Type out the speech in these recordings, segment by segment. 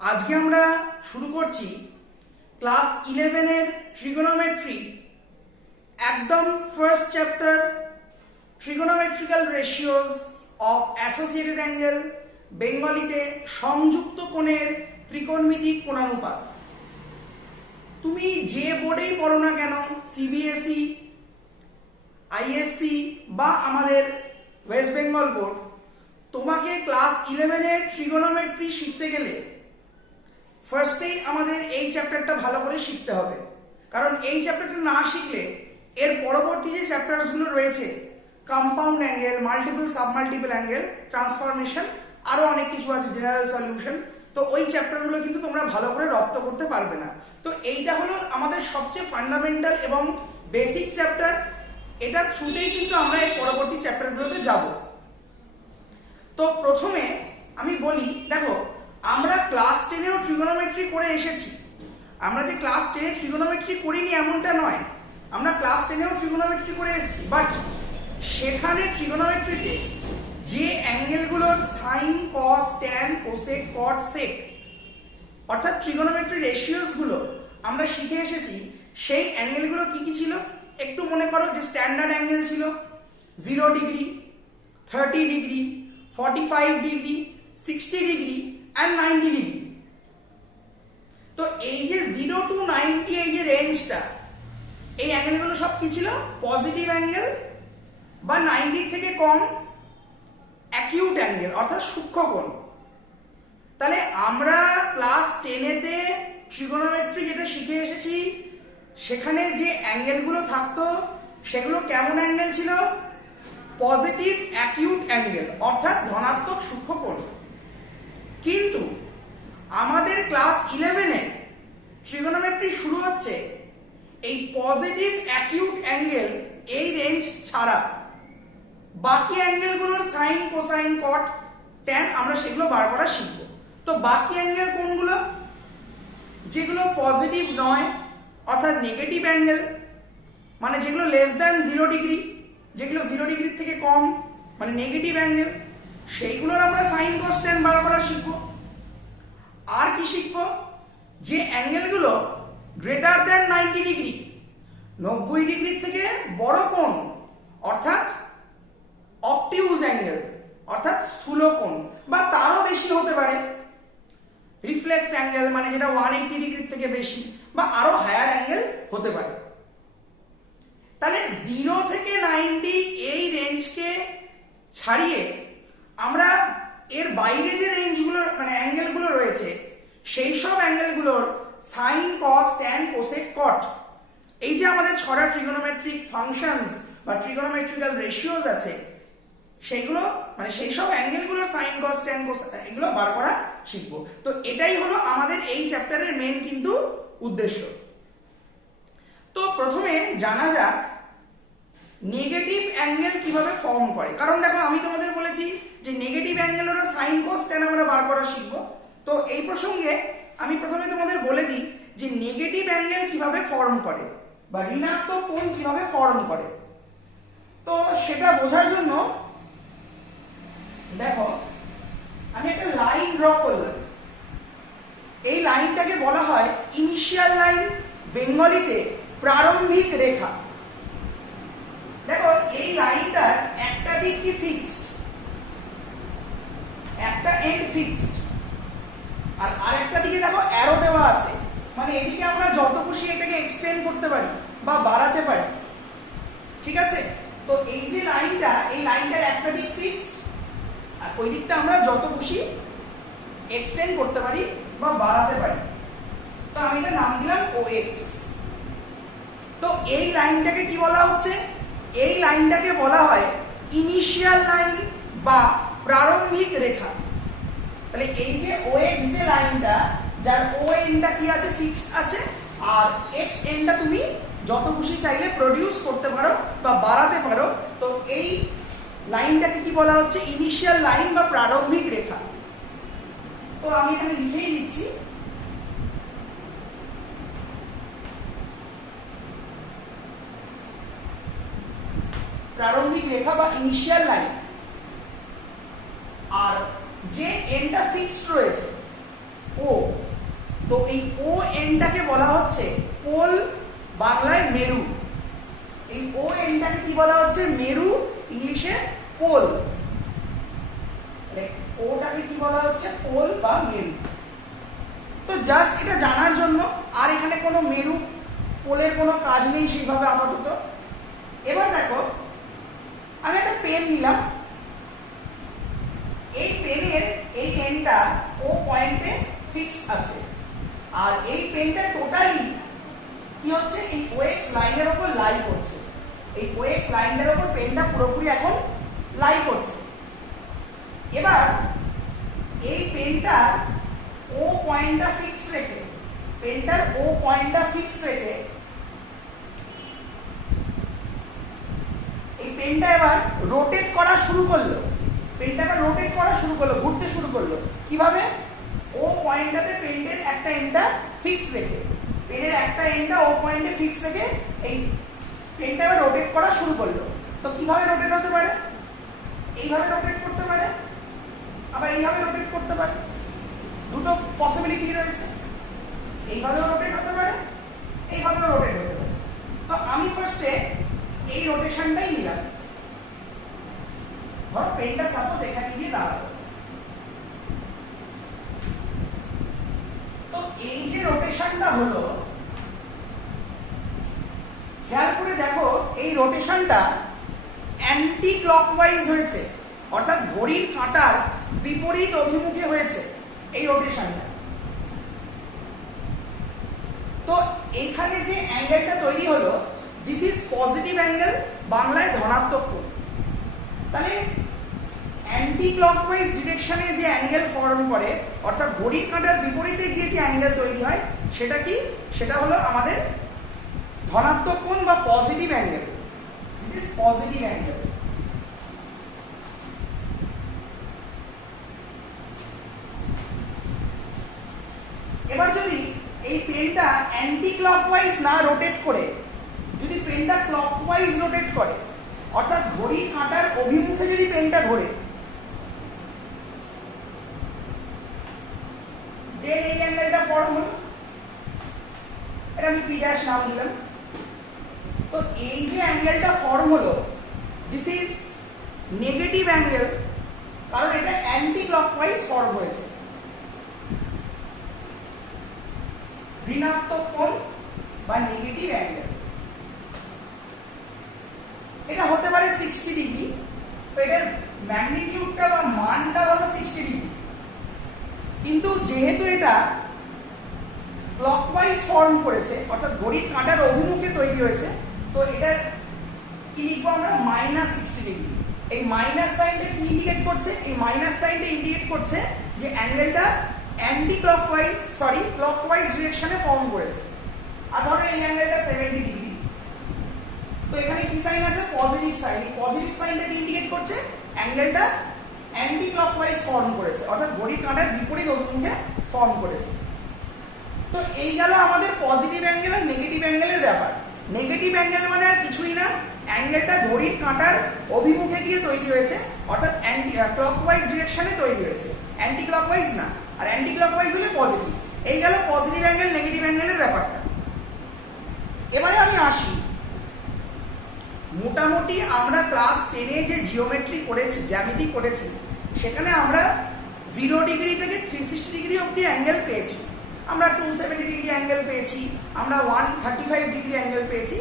আজকে আমরা শুরু করছি ক্লাস 11 এর ট্রিগোনোমেট্রি একদম first chapter trigonometrical ratios of associated angle, বেঙ্গলিতে সংযুক্ত কোণের ত্রিকোণমিতিক কোণানুপাত। তুমি যে বোর্ডেই পড়ো না কেন, সিবিএসই, আইএসসি বা আমাদের ওয়েস্ট বেঙ্গল বোর্ড, তোমাকে ক্লাস 11 এর ট্রিগোনোমেট্রি শিখতে গেলে ফার্স্টেই আমাদের এই চ্যাপ্টারটা ভালো করে শিখতে হবে। কারণ এই চ্যাপ্টারটা না শিখলে এর পরবর্তী যে চ্যাপ্টারসগুলো রয়েছে, compound angle, multiple submultiple angle, transformation, আরো অনেক কিছু আছে, জেনারেল সলিউশন, তো ওই চ্যাপ্টারগুলো কিন্তু তোমরা ভালো করে রপ্ত করতে পারবে না। তো এইটা হলো আমাদের সবচেয়ে ফান্ডামেন্টাল এবং বেসিক চ্যাপ্টার। এটা থ্রুতেই কিন্তু আমরা এর পরবর্তী চ্যাপ্টারগুলোতে যাব। তো প্রথমে আমি বলি, দেখো আমরা ক্লাস 10এও ট্রিগোনোমেট্রি করে এসেছি। আমরা যে ক্লাস 10 এ ট্রিগোনোমেট্রি করিনি এমনটা নয়, আমরা ক্লাস 10এও ট্রিগোনোমেট্রি করে এসেছি। বাট সেখানে ট্রিগোনোমেট্রিতে যে অ্যাঙ্গেলগুলোর সাইন, কস, ট্যান, কোসেক, কট, সেক অর্থাৎ ট্রিগোনোমেট্রি রেশিওস গুলো আমরা শিখে এসেছি, সেই অ্যাঙ্গেলগুলো কি কি ছিল একটু মনে করো। যে স্ট্যান্ডার্ড অ্যাঙ্গেল ছিল 0 degree, 30 degree, 45 degree, 60 degree and 90 degree. তো এই যে 0 to 90 এই যে রেঞ্জটা, এই অ্যাঙ্গেলগুলো সব কি ছিল? পজিটিভ অ্যাঙ্গেল বা 90 থেকে কম অ্যাকিউট অ্যাঙ্গেল অর্থাৎ সূক্ষ্ম কোণ। তাহলে আমরা ক্লাস 10 এতে ট্রিগোনোমেট্রি যেটা শিখে এসেছি, সেখানে যে অ্যাঙ্গেলগুলো থাকতো সেগুলো কেমন অ্যাঙ্গেল ছিল? পজিটিভ অ্যাকিউট অ্যাঙ্গেল অর্থাৎ ধনাত্মক সূক্ষ্ম কোণ। কিন্তু আমাদের ক্লাস 11 এ ট্রিগোনোমেট্রি শুরু হচ্ছে এই পজিটিভ অ্যাকিউট অ্যাঙ্গেল এই রেঞ্জ ছাড়া। বাকি অ্যাঙ্গেলগুলোর সাইন, কোসাইন, কট, ট্যান আমরা সেগুলো বার করা শিখব। তো বাকি অ্যাঙ্গেল কোনগুলো? যেগুলো পজিটিভ নয় অর্থাৎ নেগেটিভ অ্যাঙ্গেল, মানে যেগুলো লেস দ্যান 0 ডিগ্রি, যেগুলো 0 ডিগ্রির থেকে কম মানে নেগেটিভ অ্যাঙ্গেল, সেইগুলোর আমরা সাইন, কস, ট্যান বার করা শিখব। আর কি শিখব? যে অ্যাঙ্গেলগুলো গ্রেটার দ্যান 90 ডিগ্রি, 90 ডিগ্রির থেকে বড় কোণ অর্থাৎ অবটিউজ অ্যাঙ্গেল অর্থাৎ স্থূল কোণ, বা তারও বেশি হতে পারে। রিফ্লেক্স অ্যাঙ্গেল মানে যেটা 180 ডিগ্রির থেকে বেশি বা আরো হায়ার অ্যাঙ্গেল হতে পারে। তাহলে 0 থেকে 90 এই রেঞ্জকে ছাড়িয়ে আমরা এর বাইরে যে রেঞ্জগুলো মানে অ্যাঙ্গেলগুলো রয়েছে, সেই সব অ্যাঙ্গেলগুলোর সাইন, কস, ট্যান, কোসেক, কট, এই যে আমাদের 6টা ট্রিগোনোমেট্রিক ফাংশনস বা ট্রিগোনোমেট্রিক্যাল রেশিওস আছে, সেইগুলো মানে সেই সব অ্যাঙ্গেলগুলোর সাইন, কস, ট্যান, কোসেক এগুলো বার করা শিখবো। তো এটাই হলো আমাদের এই চ্যাপ্টারের মেন কিন্তু উদ্দেশ্য। তো প্রথমে জানা যাক নেগেটিভ অ্যাঙ্গেল কিভাবে ফর্ম করে। কারণ দেখো আমি তোমাদের বলেছি যে নেগেটিভ অ্যাঙ্গেলেরও সাইন, কস, ট্যান আমরা বার করা শিখবো। তো এই প্রসঙ্গে আমি প্রথমে তোমাদের বলে দিই যে নেগেটিভ অ্যাঙ্গেল কিভাবে ফর্ম করে বা ঋণাত্মক কোণ কিভাবে ফর্ম করে। তো সেটা বোঝার জন্য দেখো আমি একটা লাইন ড্র করলাম। এই লাইনটাকে বলা হয় ইনিশিয়াল লাইন, বেঙ্গলিতে প্রারম্ভিক রেখা। দেখো এই লাইনটার একটা দিক কি ফিক্সড, একটা এন্ড ফিক্সড, আর আরেকটা দিকে দেখো অ্যারো দেওয়া আছে, মানে এদিকে আমরা যত খুশি এটাকে এক্সটেন্ড করতে পারি বা বাড়াতে পারি। ঠিক আছে? তো এই যে লাইনটা, এই লাইনটার একটা দিক ফিক্সড আর ওই দিকটা আমরা যত খুশি এক্সটেন্ড করতে পারি বা বাড়াতে পারি। তো আমি এটা নাম দিলাম OX। তো এই লাইনটাকে কি বলা হচ্ছে? এই লাইনটাকে বলা হয় ইনিশিয়াল লাইন বা প্রারম্ভিক রেখা। তাহলে এই যে OX যে লাইনটা, যার O এন্ডটা কি আছে? ফিক্সড আছে, আর X এন্ডটা তুমি যত খুশি চাইলে প্রডিউস করতে পারো বা বাড়াতে পারো। তো এই লাইনটাকে কি বলা হচ্ছে? ইনিশিয়াল লাইন বা প্রারম্ভিক রেখা। তো আমি এখানে লিখেই দিচ্ছি প্রারম্ভিক রেখা বা ইনিশিয়াল লাইন। আর যে এন্ডটা ফিক্সড রয়েছে ও তো এই ও এনটাকে বলা হচ্ছে পোল, বাংলায় মেরু। এই ও এনটাকে কি বলা হচ্ছে? মেরু, ইংলিশে পোল। ওটাকে কি বলা হচ্ছে? পোল বা মেরু। তো জাস্ট এটা জানার জন্য, আর এখানে কোনো মেরু পোলের কোনো কাজ নেই সেইভাবে আপাতত। এবার দেখো, আমি একটা পেন নিলাম, এই পেনের এই এন্ডটা ও পয়েন্টে ফিক্স আছে, আর এই পেনটা টোটালি কি হচ্ছে? এই ওএক্স লাইনের উপর লাই করছে। এই ওএক্স লাইনের উপর পেনটা পুরোপুরি এখন লাই করছে। এবার এই পেনটা ও পয়েন্টটা ফিক্স রেখে, পেনটার ও পয়েন্টটা ফিক্স রেখে এই পেনটা এবার রোটেট করা শুরু করলো। পেনটা এবার রোটেট করা শুরু করলো, ঘুরতে শুরু করলো। কিভাবে? ও পয়েন্টটাতে পেনের একটা এন্ডটা ফিক্স রেখে, পেনের একটা এন্ডটা ও পয়েন্টে ফিক্স রেখে এই পেনটা এবার রোটেট করা শুরু করলো। তো কিভাবে রোটেট হতে পারে? এইভাবে রোটেট করতে পারে, আবার এইভাবে রোটেট করতে পারে। দুটো পসিবিলিটি রয়েছে। এইভাবেও রোটেট হতে পারে, এইভাবেও রোটেট হতে পারে। তো আমি ফার্স্টে এই রোটেশনটাই নিলাম। ধরো পেনটা সাপোজ এখানে গিয়ে দাঁড়ালো। তো এই যে রোটেশনটা হলো, খেয়াল করে দেখো এই রোটেশনটা অ্যান্টি ক্লকওয়াইজ হয়েছে, অর্থাৎ ঘড়ির কাঁটার বিপরীত অভিমুখে হয়েছে এই রোটেশনটা। তো এখানে যে অ্যাঙ্গেলটা তৈরি হলো, দিস ইজ পজিটিভ অ্যাঙ্গেল, বাংলায় ধনাত্মক কোণ। তাহলে অ্যান্টি ক্লকওয়াইজ ডিরেকশনে যে অ্যাঙ্গেল ফর্ম করে, অর্থাৎ ঘড়ির কাঁটার বিপরীতে গিয়ে যে অ্যাঙ্গেল তৈরি হয়, সেটা কি? সেটা হলো আমাদের ধনাত্মক কোণ বা positive angle. This is positive angle. এবার যদি এই পেনটা অ্যান্টি ক্লকওয়াইজ না রোটেট করে, যদি পেনটা ক্লকওয়াইজ রোটেট করে, অর্থাৎ ঘড়ির কাঁটার অভিমুখে যদি পেনটা ঘোরে, দেন এই অ্যাঙ্গেলটা ফর্ম হলো। এটা আমি পি ড্যাশ নাম দিলাম। তো এই যে অ্যাঙ্গেলটা ফর্ম হলো, দিস ইজ নেগেটিভ অ্যাঙ্গেল, কারণ এটা অ্যান্টি ক্লকওয়াইজ ফর্ম হয়েছে। ঋণাত্মক কোণ বা নেগেটিভ অ্যাঙ্গেল। এটা হতে পারে 60 ডিগ্রি। তো এটার ম্যাগনিটিউডটা বা মানটা হলো 60 ডিগ্রি, কিন্তু যেহেতু এটা ক্লকওয়াইজ ফর্ম করেছে, অর্থাৎ ঘড়ির কাঁটার অভিমুখে তৈরি হয়েছে, তো এটার কি লিখবো আমরা? -60 ডিগ্রি। এই মাইনাস সাইনটা কি ইন্ডিকেট করছে? এই মাইনাস সাইনটা ইন্ডিকেট করছে যে অ্যাঙ্গেলটা অ্যান্টি ক্লকওয়াইজ, সরি ক্লকওয়াইজ ডিরেকশনে ফর্ম করেছে। আর ধরো এই অ্যাঙ্গেলটা 70 ডিগ্রি। তো এখানে কি সাইন আছে? Positive sign. এই পজিটিভ সাইনটা কি ইন্ডিকেট করছে? অ্যাঙ্গেলটা অ্যান্টি ক্লকওয়াইজ ফর্ম করেছে, অর্থাৎ ঘড়ির কাঁটার বিপরীত অভিমুখে ফর্ম করেছে। তো এই গেল আমাদের পজিটিভ অ্যাঙ্গেল আর নেগেটিভ অ্যাঙ্গেলের ব্যাপার। নেগেটিভ অ্যাঙ্গেল মানে আর কিছুই না, অ্যাঙ্গেলটা ঘড়ির কাঁটার অভিমুখে গিয়ে তৈরি হয়েছে, অর্থাৎ অ্যান্টি ক্লকওয়াইজ ডিরেকশনে তৈরি হয়েছে, অ্যান্টি ক্লকওয়াইজ না। আর অ্যান্টি ক্লকওয়াইজ হলে পজিটিভ। এই গেল পজিটিভ অ্যাঙ্গেল নেগেটিভ অ্যাঙ্গেলের ব্যাপারটা। এবারে আমি আসি, মোটামুটি আমরা ক্লাস 10-এ যে জিওমেট্রি করেছি, জ্যামিতি করেছি, সেখানে আমরা 0 ডিগ্রি থেকে 360 ডিগ্রি অবধি অ্যাঙ্গেল পেয়েছি। আমরা 270 ডিগ্রি অ্যাঙ্গেল পেয়েছি, আমরা 135 ডিগ্রি অ্যাঙ্গেল পেয়েছি,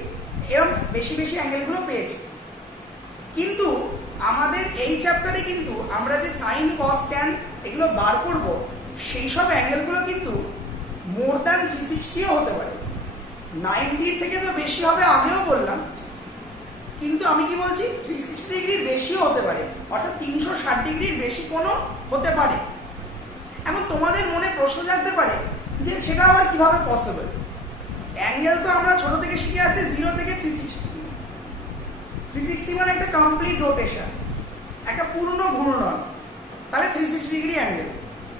এরকম বেশি বেশি অ্যাঙ্গেলগুলো পেয়েছি। কিন্তু আমাদের এই চ্যাপ্টারে কিন্তু আমরা যে সাইন কস ট্যান এগুলো বার করব, সেই সব অ্যাঙ্গেলগুলো কিন্তু মোর দ্যান 360ও হতে পারে। 90 থেকে তো বেশি হবে, আগেও বললাম, কিন্তু আমি কি বলছি? 360 ডিগ্রির বেশিও হতে পারে, অর্থাৎ 360 ডিগ্রির বেশি কোনো হতে পারে। এখন তোমাদের মনে প্রশ্ন জাগতে পারে যে সেটা আবার কিভাবে পসিবল? অ্যাঙ্গেল তো আমরা ছোট থেকে শিখে আসছি 0 থেকে 360। 360 মানে একটা কমপ্লিট রোটেশন, একটা পূর্ণ ঘূর্ণন, তাহলে 360 ডিগ্রি অ্যাঙ্গেল।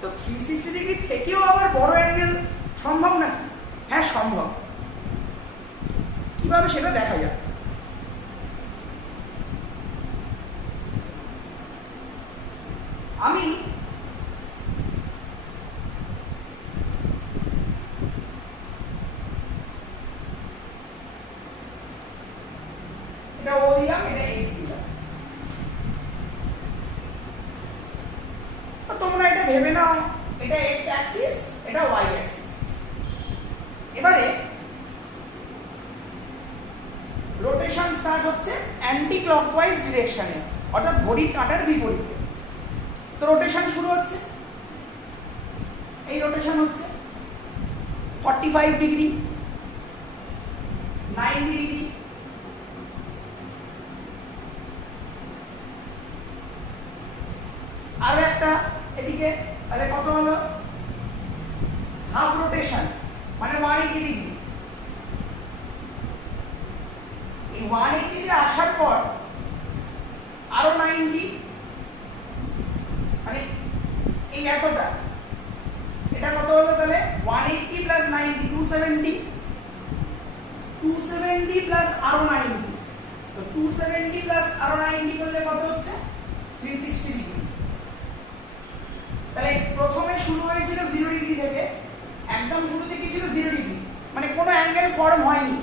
তো 360 ডিগ্রি থেকেও আবার বড় অ্যাঙ্গেল সম্ভব না? হ্যাঁ সম্ভব। কিভাবে সেটা দেখা যাক। আমি এটা এক্স অ্যাক্সিস, এটা ওয়াই অ্যাক্সিস। এবারে রোটেশন স্টার্ট হচ্ছে অ্যান্টি ক্লকওয়াইজ ডিরেকশনে, অর্থাৎ ঘড়ির কাঁটার বিপরীতে। তো রোটেশন শুরু হচ্ছে, এই রোটেশন হচ্ছে 45 ডিগ্রি, 90 ডিগ্রি, আর একটা এদিকে, তাহলে কত হলো? হাফ রোটেশন মানে 180 ডিগ্রি। এই 180 তে আসার পর আরো 90, মানে এই এতটা, এটা কত হলো তাহলে? 180 প্লাস 90 270, 270 প্লাস আরো 90, তো 270 প্লাস আরো 90 করলে কত হচ্ছে? 360 ডিগ্রি। তাহলে প্রথমে শুরু হয়েছিল 0 ডিগ্রি থেকে, একদম শুরুতে কি ছিল? 0 ডিগ্রি, মানে কোনো অ্যাঙ্গেল ফর্ম হয়নি।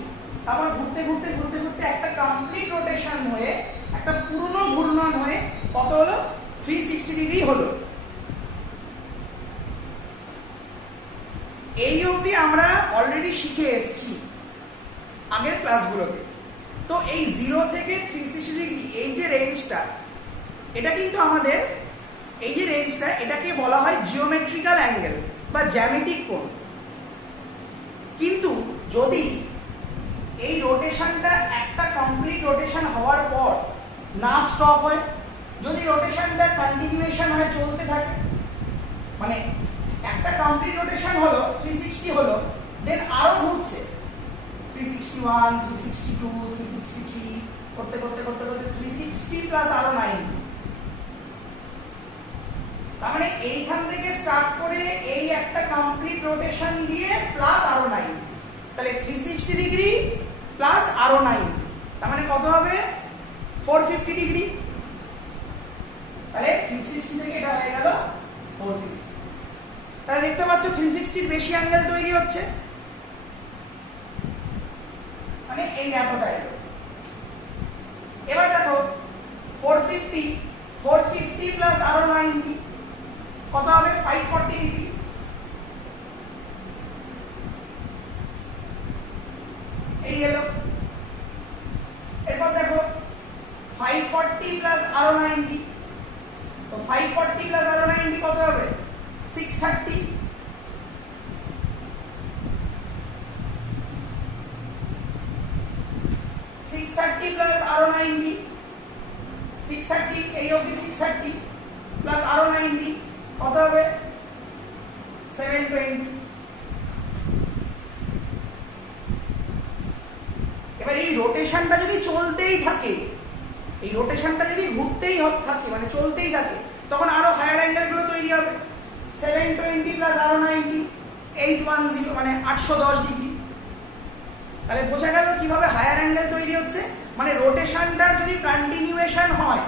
তারপর ঘুরতে ঘুরতে ঘুরতে ঘুরতে একটা কমপ্লিট রোটেশন হয়ে, একটা পুরনো ঘূর্ণন হয়ে কত হলো? 360 ডিগ্রি হলো। এই অবধি আমরা অলরেডি শিখে এসেছি আগের ক্লাসগুলোতে। তো এই 0 থেকে 360 ডিগ্রি এই যে রেঞ্জটা, এটা কিন্তু আমাদের এই যে রেঞ্জটা, এটাকে বলা হয় জিওমেট্রিক্যাল অ্যাঙ্গেল বা জ্যামিতিক কোণ। কিন্তু যদি এই রোটেশনটা একটা কমপ্লিট রোটেশন হওয়ার পর না স্টপ হয়, যদি রোটেশনটা কন্টিনিউয়েশন হয়ে চলতে থাকে, মানে একটা কমপ্লিট রোটেশন হলো 360 হলো, দেন আরো ঘুরছে 361 362 363 করতে করতে করতে করতে 360 প্লাস আরো 90, তার মানে এইখান থেকে স্টার্ট করে এই একটা কমপ্লিট রোটেশন দিয়ে প্লাস আরো 90, তাহলে 360 ডিগ্রি প্লাস আরো 90, তার মানে কত হবে? 450 ডিগ্রি। তাহলে 360 থেকে এটা হয়ে গেল 450। তাহলে দেখতে পাচ্ছ 360 এর বেশি অ্যাঙ্গেল তৈরি হচ্ছে, মানে এই এতটা এলো। এবার দেখো 450 প্লাস আরো 90 কত হবে? 540 ডিগ্রি। এই এলো। এরপর দেখো 540 প্লাস আরো 90, তো 540 প্লাস আরো 90 কত হবে? 630। 630 প্লাস আরো 90, 630 এই অবধি 630 প্লাস আরো 90 কত হবে? 720। এবার এই রোটেশনটা যদি চলতেই থাকে, এই রোটেশনটা যদি ঘুরতেই থাকে, মানে চলতেই থাকে, তখন আরো হায়ার অ্যাঙ্গেল গুলো তৈরি হবে। 720 প্লাস আরো 90 810, মানে 810 ডিগ্রি। তাহলে বোঝা গেল কিভাবে হায়ার অ্যাঙ্গেল তৈরি হচ্ছে। মানে রোটেশনটার যদি কন্টিনিউয়েশন হয়,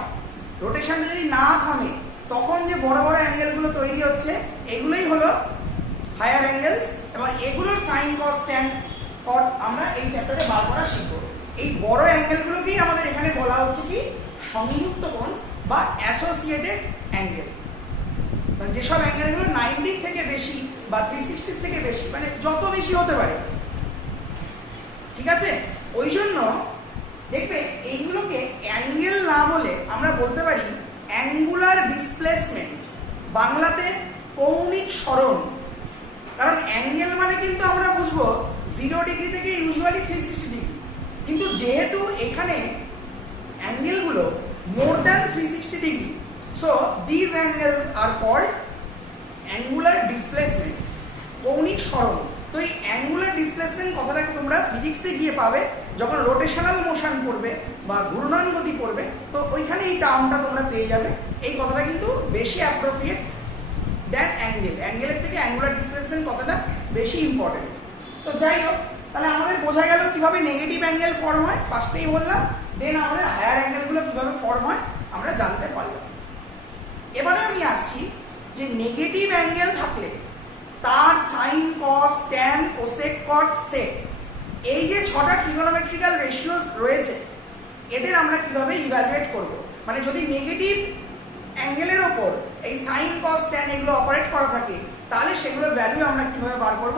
রোটেশনটা যদি না থামে, তখন যে বড় বড় অ্যাঙ্গেল গুলো তৈরি হচ্ছে, এগুলোই হলো হায়ার অ্যাঙ্গেলস। এবং এগুলোর সাইন কস ট্যান কট আমরা এই চ্যাপ্টারে বার করা শিখবো। এই বড় অ্যাঙ্গেলগুলোকেই আমাদের এখানে বলা হচ্ছে কি? সংযুক্ত কোণ বা অ্যাসোসিয়েটেড অ্যাঙ্গেল। মানে যেসব অ্যাঙ্গেলগুলো 90 থেকে বেশি বা 360 থেকে বেশি, মানে যত বেশি হতে পারে, ঠিক আছে? ওই জন্য দেখবে এইগুলোকে অ্যাঙ্গেল না বলে আমরা বলতে পারি অ্যাঙ্গুলার ডিসপ্লেসমেন্ট, বাংলাতে কৌণিক সরণ। কারণ অ্যাঙ্গেল মানে কিন্তু আমরা বুঝবো 0 ডিগ্রি থেকে ইউজুয়ালি 360 ডিগ্রি, কিন্তু যেহেতু এখানে অ্যাঙ্গেলগুলো more than 360 degree, so this angle are called angular displacement, কৌণিক সরণ। তো এই অ্যাঙ্গুলার ডিসপ্লেসমেন্ট কথাটাকে তোমরা ফিজিক্সে গিয়ে পাবে যখন রোটেশনাল মোশন পড়বে বা ঘূর্ণন গতি পড়বে, তো ওইখানে এই টার্মটা তোমরা পেয়ে যাবে। এই কথাটা কিন্তু বেশি অ্যাপ্রোপ্রিয়েট দ্যান অ্যাঙ্গেল। অ্যাঙ্গেলের থেকে অ্যাঙ্গুলার ডিসপ্লেসমেন্ট কথাটা বেশি ইম্পর্টেন্ট। তো যাই হোক, তাহলে আমাদের বোঝা গেল কিভাবে নেগেটিভ অ্যাঙ্গেল ফর্ম হয়, ফার্স্টেই বললাম। দেন আমাদের হায়ার অ্যাঙ্গেলগুলো কিভাবে ফর্ম হয় আমরা জানতে পারলাম। এবারে আমি আসছি যে নেগেটিভ অ্যাঙ্গেল থাকলে তার সাইন, কস, ট্যান, কোসেক, কট, সেক, এই যে 6টা ট্রিগোনোমেট্রিক্যাল রেশিওস রয়েছে, এদের আমরা কিভাবে ইভ্যালুয়েট করব। মানে যদি নেগেটিভ অ্যাঙ্গেলের ওপর এই সাইন কস ট্যান এগুলো অপারেট করা থাকে, তাহলে সেগুলোর ভ্যালু আমরা কিভাবে বার করব।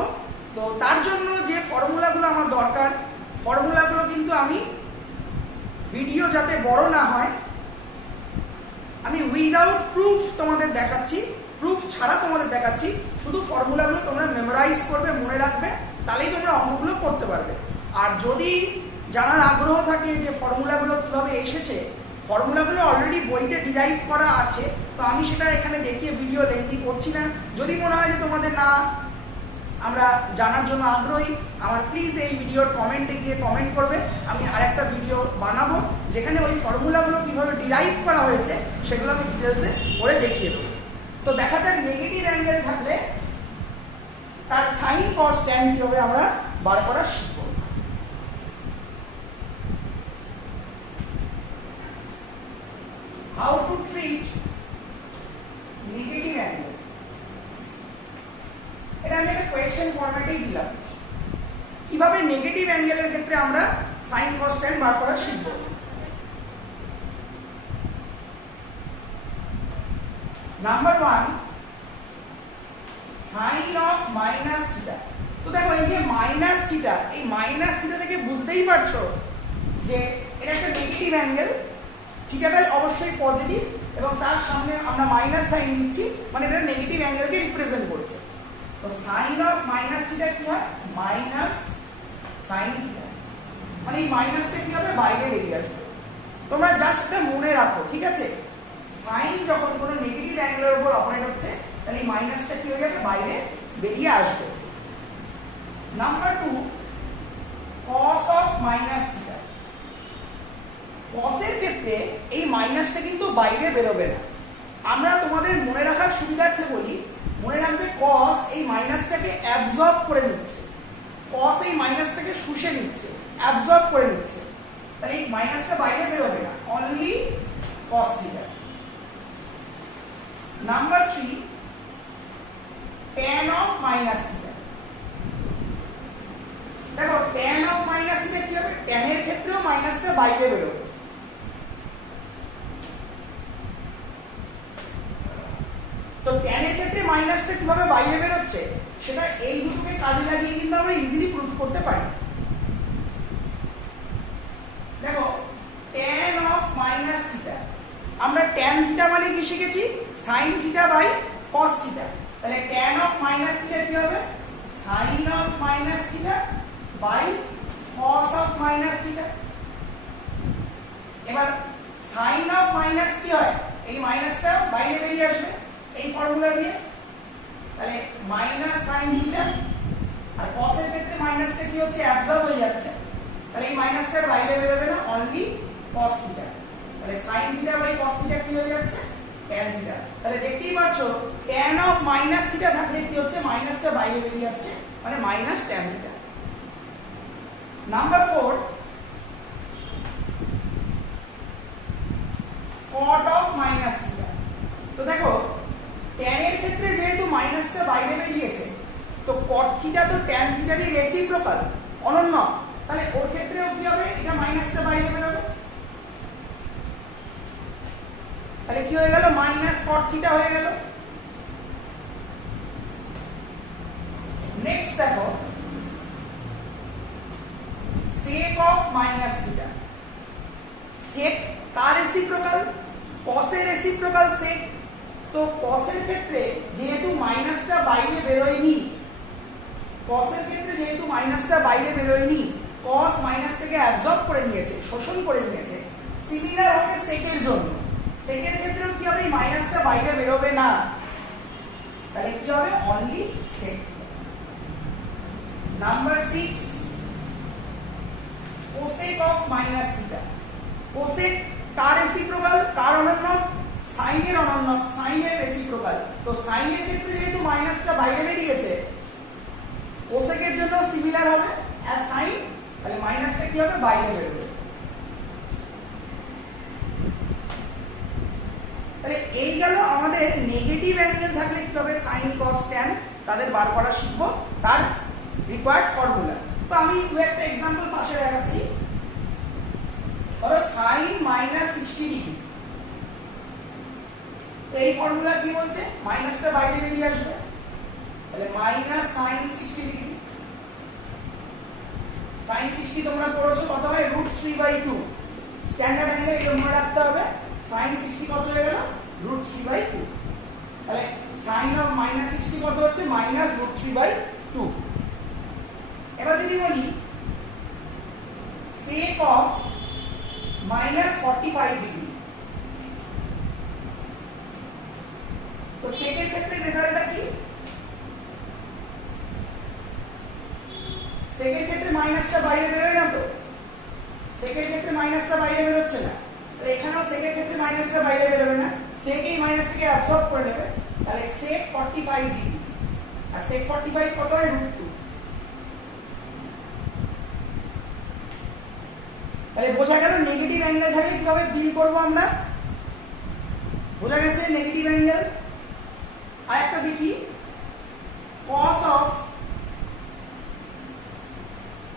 তো তার জন্য যে ফর্মুলাগুলো আমার দরকার, ফর্মুলাগুলো কিন্তু আমি ভিডিও যাতে বড় না হয় আমি উইদাউট প্রুফ তোমাদের দেখাচ্ছি, প্রুফ ছাড়া তোমাদের দেখাচ্ছি। শুধু ফর্মুলাগুলো তোমরা মেমোরাইজ করবে, মনে রাখবে, তাহলেই তোমরা অঙ্কগুলো করতে পারবে। আর যদি জানার আগ্রহ থাকে যে ফর্মুলাগুলো কিভাবে এসেছে, ফর্মুলাগুলো অলরেডি বইতে ডিরাইভ করা আছে, তো আমি সেটা এখানে দেখিয়ে ভিডিও লেন্থি করছি না। যদি মনে হয় যে তোমাদের না আমরা জানার জন্য আগ্রহী, আমার প্লিজ এই ভিডিওর কমেন্টে গিয়ে কমেন্ট করবে, আমি আরেকটা ভিডিও বানাবো যেখানে ওই ফর্মুলাগুলো কিভাবে ডিরাইভ করা হয়েছে সেগুলো আমি ডিটেলসে করে দেখিয়ে দেবো। তো দেখা যাক নেগেটিভ অ্যাঙ্গেল থাকলে তার সাইন কস ট্যান কিভাবে আমরা বার করা শিখব। How to treat negative angle, এটা আমি একটা কোয়েশ্চেন ফরম্যাটেই দিলাম। কিভাবে নেগেটিভ অ্যাঙ্গেলের ক্ষেত্রে আমরা সাইন কস ট্যান বার করা শিখব। Number 1, sign of minus theta. তো দেখো এই যে মাইনাস থিটা, এই মাইনাস থিটা থেকে বুঝতেই পারছো যে এটা একটা নেগেটিভ অ্যাঙ্গেল, থিটাটা অবশ্যই পজিটিভ এবং তার সামনে আমরা মাইনাস সাইন দিচ্ছি, মানে এটা নেগেটিভ অ্যাঙ্গেলকে রিপ্রেজেন্ট করছে। তো সাইন অফ মাইনাস থিটা কি হয়, মাইনাস সাইন থিটা, মানে এই মাইনাসটা কি হবে, বাইরে বেরিয়ে আসবে। তোমরা জাস্ট এটা মনে রাখো, ঠিক আছে। সাইন যখন কোনো নেগেটিভ অ্যাঙ্গেলের উপর অপারেট হচ্ছে, তাহলে এই মাইনাসটা কি হয়ে যাবে, বাইরে বেরিয়ে আসবে। Number 2, cos of minus theta. কসের ক্ষেত্রে এই মাইনাসটা কিন্তু বাইরে বেরোবে না। আমরা তোমাদের মনে রাখার সুবিধার্থে বলি, মনে রাখবে কস এই মাইনাসটাকে অ্যাবজর্ব করে নিচ্ছে, কস এই মাইনাসটাকে শুষে নিচ্ছে, অ্যাবজর্ব করে নিচ্ছে, তাহলে এই মাইনাসটা বাইরে বেরোবে না, only cos theta. Number 3, tan of minus theta. দেখো tan অফ মাইনাস থিটা কি হবে, tan এর ক্ষেত্রেও মাইনাসটা বাইরে বেরোবে। তো tan এর ক্ষেত্রে মাইনাসটা কিভাবে বাইরে বেরোচ্ছে সেটা এই দুটোকে কাজে লাগিয়ে কিন্তু আমরা ইজিলি প্রুফ করতে পারি। দেখো tan অফ মাইনাস থিটা, আমরা tan থিটা মানে কি শিখেছি, sin theta by cos theta. তাহলে tan অফ মাইনাস থিটা কি হবে, sin of minus theta by cos of minus theta. এবার sin অফ মাইনাস কি হয়, এই মাইনাসটা বাইরে বেরিয়ে আসবে এই ফর্মুলা দিয়ে, তাহলে মাইনাস sin থিটা। আর cos এর ক্ষেত্রে মাইনাসটা কি হচ্ছে, অ্যাবজর্ব হয়ে যাচ্ছে, তাহলে এই মাইনাসটা বাইরে বেরোবে না, অনলি cos থিটা। তাহলে sin theta by cos theta কি হয়ে যাচ্ছে, tan থিটা। তাহলে দেখতেই পাচ্ছ tan অফ মাইনাস থিটা থাকলে কি হচ্ছে, মাইনাসটা বাইরে বেরিয়ে আসছে, মানে minus tan theta. Number 4, cot of minus theta. তো দেখো tan এর ক্ষেত্রে যেহেতু মাইনাসটা বাইরে বেরিয়েছে, তো cot থিটা তো tan থিটারই রেসিপ্রোকাল, অনন্য, তাহলে ওর ক্ষেত্রেও কি হবে, এটা মাইনাসটা বাইরে বেরোবে, তাহলে কি হয়ে গেল, মাইনাস cot থিটা হয়ে গেল। নেক্সট দেখো sec of minus theta. sec car reciprocal, cos এর রেসিপ্রোকাল sec। তো cos এর ক্ষেত্রে যেহেতু মাইনাসটা বাইরে বেরোয়নি, cos এর ক্ষেত্রে যেহেতু মাইনাসটা বাইরে বেরোয়নি, cos মাইনাসটাকে অ্যাবজর্ব করে নিয়েছে, শোষণ করে নিয়েছে। সিমিলার হবে sec এর জন্য, sec এর ক্ষেত্রেও কি হবে, মাইনাসটা বাইরে বেরোবে না, তাহলে কি হবে, only sec। Number 6, cosec of minus theta. cosec কার রেসিপ্রোকাল, কার অনন্য, sin এর অনন্য, sin এর রেসিপ্রোকাল। তো sin এর ক্ষেত্রে যেহেতু মাইনাসটা বাইরে বেরিয়েছে, cosec এর জন্য সিমিলার হবে as sin, তাহলে মাইনাসটা কি হবে, বাইরে বেরোবে। তাহলে এই গেল আমাদের নেগেটিভ অ্যাঙ্গেল থাকলে কিভাবে sin cos tan তাদের বার করা শিখবো, তার রিকোয়ার্ড ফর্মুলা। তো আমি দু একটা एग्जांपल পাশে দেখাচ্ছি। ধরো sin -60 ডিগ্রি, তো এই ফর্মুলা কি বলছে, মাইনাসটা বাইরে বেরিয়ে আসবে, তাহলে মাইনাস সাইন 60 ডিগ্রি। সাইন 60 তোমরা পড়েছো কত হয়, √3/2। স্ট্যান্ডার্ড অ্যাঙ্গেল এটা মনে রাখতে হবে। সাইন 60 কত হয়ে গেল, √3/2। তাহলে সাইন অফ -60 কত হচ্ছে, -√3/2। এবার যদি বলি sec অফ -45 ডিগ্রি, তো সেকের ক্ষেত্রে রেজাল্টটা কি, সেকের ক্ষেত্রে মাইনাসটা বাইরে বেরোয় না, তো সেকের ক্ষেত্রে মাইনাসটা বাইরে বেরোচ্ছে না, তাহলে এখানেও সেকের ক্ষেত্রে মাইনাসটা বাইরে বেরোবে না, সেক এই মাইনাসটাকে অ্যাবসর্ব করে নেবে, তাহলে sec 45 ডিগ্রি, আর sec 45 কত হয়, √2। তাহলে বোঝা গেল নেগেটিভ অ্যাঙ্গেল থাকলে কিভাবে ডিল করব আমরা, বোঝা গেছে নেগেটিভ অ্যাঙ্গেল। আর একটা দেখি cos অফ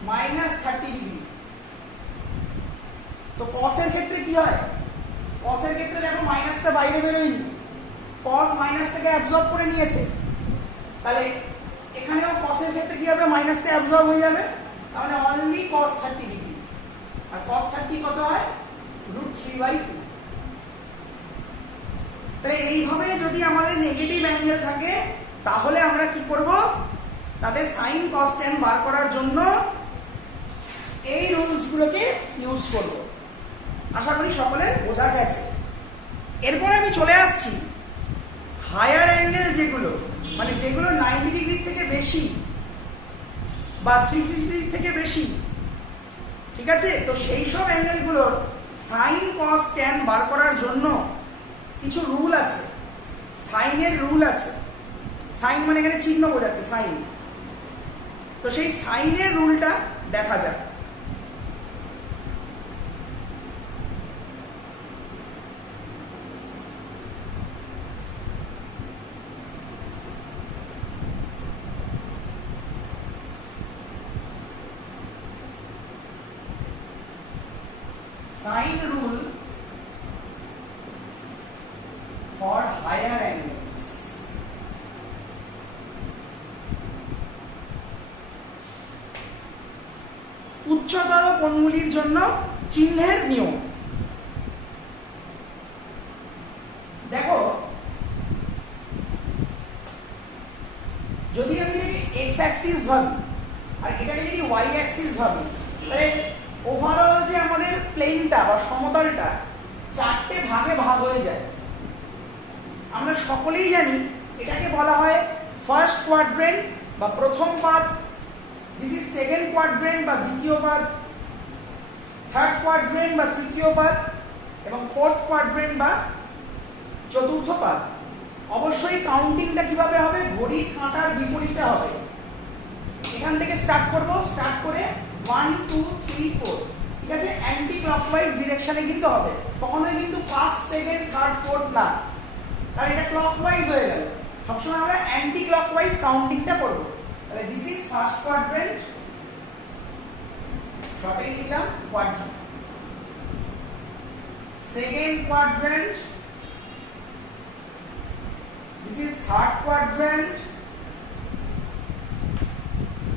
-30 ডিগ্রি, তো cos এর ক্ষেত্রে কি হয়, cos এর ক্ষেত্রে দেখো মাইনাসটা বাইরে বেরোয়নি, cos মাইনাসটাকে অ্যাবজর্ব করে নিয়েছে, তাহলে এখানেও cos এর ক্ষেত্রে কি হবে, মাইনাসটা অ্যাবজর্ব হয়ে যাবে, তাহলে অনলি cos 30 ডিগ্রি, আর cos 30 কত হয়, √3/2। তাহলে এইভাবে যদি আমাদের নেগেটিভ অ্যাঙ্গেল থাকে তাহলে আমরা কি করব, তাদের সাইন cos tan বার করার জন্য এই রুলস গুলোকে ইউজ করব। আশা করি সকলের বোঝা গেছে। এরপরে আমি চলে আসছি হায়ার অ্যাঙ্গেল যেগুলো, মানে যেগুলো 90 ডিগ্রি থেকে বেশি বা 360 ডিগ্রি থেকে বেশি, ঠিক আছে, তো সেই সব অ্যাঙ্গেলগুলোর সাইন cos tan বার করার জন্য কিছু রুল আছে, সাইনের রুল আছে। সাইন মানে এখানে চিহ্ন বোঝাচ্ছে, সাইন। তো সেই সাইনের রুলটা দেখা যাক। Sine rule for higher angles. উচ্চতর কোণগুলির জন্য চিহ্নের নিয়ম। দেখো, যদি আমি এক্স অ্যাক্সিস ভাবি আর এটাকে যদি ওয়াই অ্যাক্সিস ভাবি, তাহলে ওভারঅল যে আমাদের প্লেনটা বা সমতলটা চারটে ভাগে ভাগ হয়ে যায়। আমরা সকলেই জানি এটাকে বলা হয় ফার্স্ট কোয়াড্রেন্ট বা প্রথম পাদ, দিস ইজ সেকেন্ড কোয়াড্রেন্ট বা দ্বিতীয় পাদ, থার্ড কোয়াড্রেন্ট বা তৃতীয় পাদ, এবং ফোর্থ কোয়াড্রেন্ট বা চতুর্থ পাদ। অবশ্যই কাউন্টিংটা কিভাবে হবে, ঘড়ির কাঁটার বিপরীতে হবে। এখান থেকে স্টার্ট করব, স্টার্ট করে 1 2 3 4, ঠিক আছে, অ্যান্টি ক্লকওয়াইজ ডিরেকশনে কিন্তু হবে, কখনোই কিন্তু ফার্স্ট সেকেন্ড থার্ড ফোর্থ না, কারণ এটা ক্লকওয়াইজ হয়ে গেল। সবসময় আমরা অ্যান্টি ক্লকওয়াইজ কাউন্টিংটা করব। তাহলে দিস ইজ ফার্স্ট কোয়াড্রেন্ট, শর্টেই লিখলাম quadrant, second quadrant, this is third quadrant,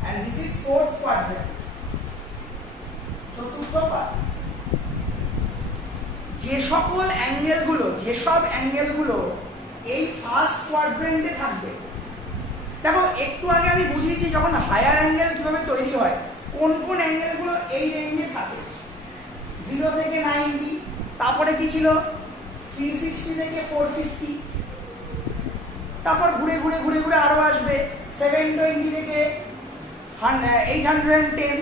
and this is fourth quadrant, চতুর্থ পাদ। যে সকল অ্যাঙ্গেলগুলো এই ফার্স্ট কোয়াড্রেন্টে থাকবে, দেখো একটু আগে আমি বুঝিয়েছি যখন হায়ার অ্যাঙ্গেল কিভাবে তৈরি হয়, কোন কোন অ্যাঙ্গেলগুলো এই রেঞ্জে থাকে, 0 থেকে 90, তারপরে কি ছিল 360 থেকে 450, তারপর ঘুরে ঘুরে ঘুরে ঘুরে আরো আসবে 720 থেকে 810।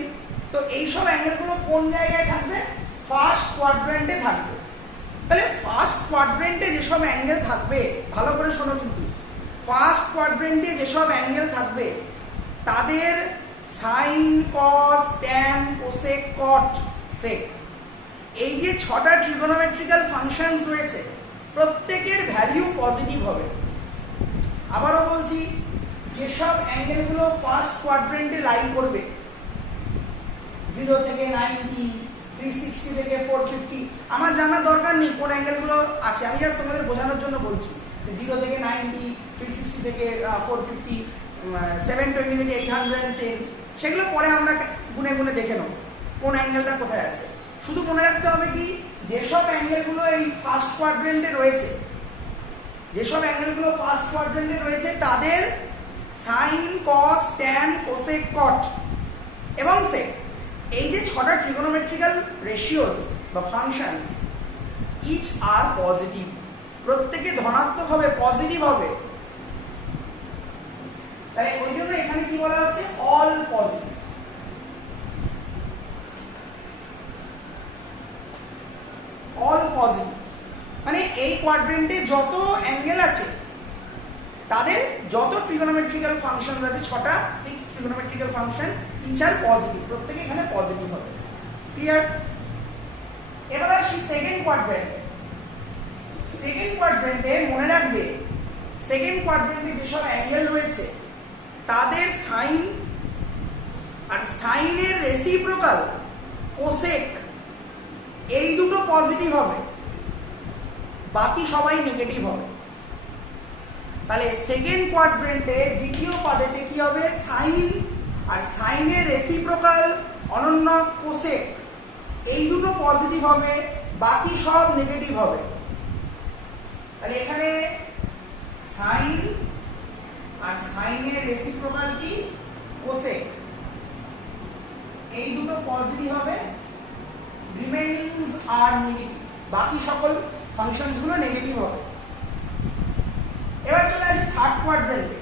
তো এইসব অ্যাঙ্গেলগুলো কোন জায়গায় থাকবে, ফার্স্ট কোয়াড্রেন্টে থাকবে। তাহলে ফার্স্ট কোয়াড্রেন্টে যেসব অ্যাঙ্গেল থাকবে, ভালো করে শোনো কিন্তু, ফার্স্ট কোয়াড্রেন্টে যেসব অ্যাঙ্গেল থাকবে তাদের সাইন কস ট্যান কোসেক কট সেক, এই যে 6টা ট্রিগোনোমেট্রিক্যাল ফাংশনস রয়েছে প্রত্যেকের ভ্যালু পজিটিভ হবে। আবারও বলছি, যেসব অ্যাঙ্গেলগুলো ফার্স্ট কোয়াড্রেন্টে লাই করবে, 0 থেকে 90, 360 থেকে 450, আমার জানার দরকার নেই কোন অ্যাঙ্গেলগুলো আছে, আমি জাস্ট তোমাদের বোঝানোর জন্য বলছি। 0 থেকে 90, 360 থেকে 450, 720 থেকে 810, সেগুলো পরে আমরা গুনে গুনে দেখে নেব কোন অ্যাঙ্গেলটা কোথায় আছে। শুধু মনে রাখতে হবে কি, যেসব অ্যাঙ্গেলগুলো এই ফার্স্ট কোয়াড্রেন্টে রয়েছে, তাদের সাইন, কস, ট্যান, কোসেক, কট এবং সেক, এই যে 6টা ট্রিগোনোমেট্রিক্যাল রেশিওস বা ফাংশনস, ইচ আর পজিটিভ, প্রত্যেকে ধনাত্মক হবে, পজিটিভ হবে। তাই ওই জন্য এখানে কি বলা হচ্ছে, অল পজিটিভ। অল পজিটিভ মানে এই কোয়াড্রেন্টে যত অ্যাঙ্গেল আছে তাদের যত ট্রিগোনোমেট্রিক্যাল ফাংশন আছে, 6টা 6 ট্রিগোনোমেট্রিক্যাল ফাংশন, ইচ আর পজিটিভ, প্রত্যেকে এখানে পজিটিভ হবে। ক্লিয়ার? এবার আসি সেকেন্ড কোয়াড্রেন্টে। সেকেন্ড কোয়াড্রেন্টে মনে রাখবে, সেকেন্ড কোয়াড্রেন্টে যেসব অ্যাঙ্গেল রয়েছে তাদের সাইন আর সাইনের রেসিপ্রোকাল কোসেক, এই দুটো পজিটিভ হবে, বাকি সবাই নেগেটিভ হবে। তাহলে সেকেন্ড কোয়াড্রেন্টে দ্বিতীয় পদেতে কি হবে, সাইন আর সাইনের রেসিপ্রোকাল অনন্য কোসেক, এই দুটো পজিটিভ হবে, বাকি সব নেগেটিভ হবে। তাহলে এখানে সাইন আর সাইনের রেসিপ্রোকাল কি, কোসেক, এই দুটো পজিটিভ হবে, রিমেইনিংস আর নেগেটিভ, বাকি সকল ফাংশনস গুলো নেগেটিভ হবে। এবার চলে আসি থার্ড কোয়াড্রেন্টে।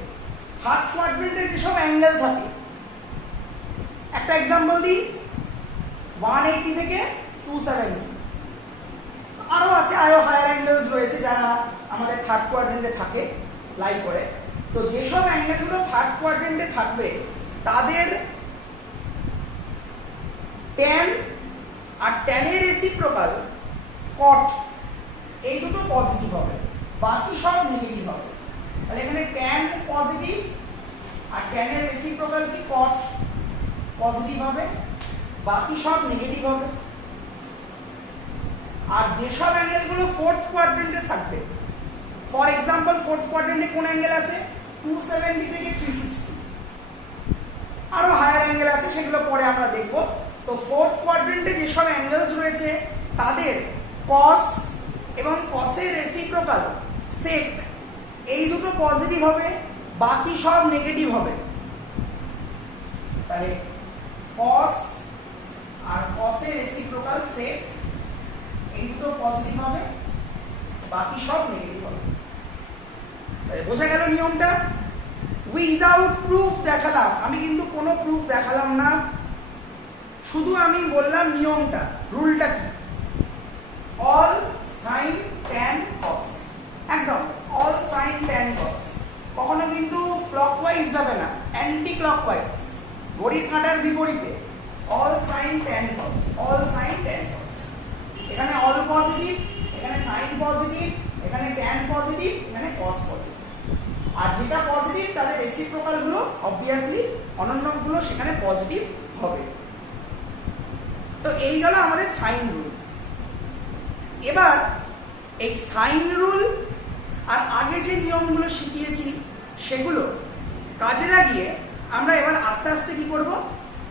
থার্ড কোয়াড্রেন্টে যেসব অ্যাঙ্গেল থাকে, একটা এক্সাম্পল দিই, 180 থেকে 270, আরো আছে, আরো হায়ার অ্যাঙ্গেলস রয়েছে যারা আমাদের থার্ড কোয়াড্রেন্টে থাকে লাই করে। তো যেসব অ্যাঙ্গেলগুলো থার্ড কোয়াড্রেন্টে থাকবে তাদের ট্যান আর ট্যানের রেসিপ্রোকাল কট, এই দুটো পজিটিভ হবে, বাকি সব নেগেটিভ হবে। তাহলে এখানে ট্যান পজিটিভ আর ট্যানের রেসিপ্রোকাল কি, কট, পজিটিভ হবে, বাকি সব নেগেটিভ হবে। আর যেসব অ্যাঙ্গেলগুলো ফোর্থ কোয়াড্রেন্টে থাকবে, ফর এক্সাম্পল ফোর্থ কোয়াড্রেন্টে কোন অ্যাঙ্গেল আছে, 270 থেকে 360, আরো হায়ার অ্যাঙ্গেল আছে, সেগুলো পরে আমরা দেখব। তো ফোর্থ কোয়াড্রেন্টে যেসব অ্যাঙ্গেলস রয়েছে তাদের কস এবং কসের রেসিপ্রোকাল সেক, এই দুটো পজিটিভ হবে, বাকি সব নেগেটিভ হবে। তাহলে কস আর কসের রেসিপ্রোকাল সেক, এই দুটো পজিটিভ হবে, বাকি সব নেগেটিভ হবে। বোঝা গেল নিয়মটা? উইদাউট প্রুফ দেখালাম, আমি কিন্তু কোনো প্রুফ দেখালাম না, শুধু আমি বললাম নিয়মটা, রুলটা কি, অল সাইন ট্যান কস, একদম অল সাইন ট্যান কস, কখনো কিন্তু ক্লকওয়াইজ যাবে না, অ্যান্টি ক্লকওয়াইজ, ঘড়ির কাঁটার বিপরীতে, অল সাইন ট্যান কস, অল সাইন ট্যান কস। এখানে অল পজিটিভ, এখানে সাইন পজিটিভ, এখানে ট্যান পজিটিভ, এখানে কস পজিটিভ। আর যেটা পজিটিভ তাদের রেসিপ্রোকাল গুলো অবভিয়াসলি অনন্যগুলো সেখানে পজিটিভ হবে। তো এই গেল আমাদের সাইন রুল। এবার এই সাইন রুল আর আগে যে নিয়মগুলো শিখিয়েছি সেগুলো কাজে লাগিয়ে আমরা এবার আস্তে আস্তে কি করব,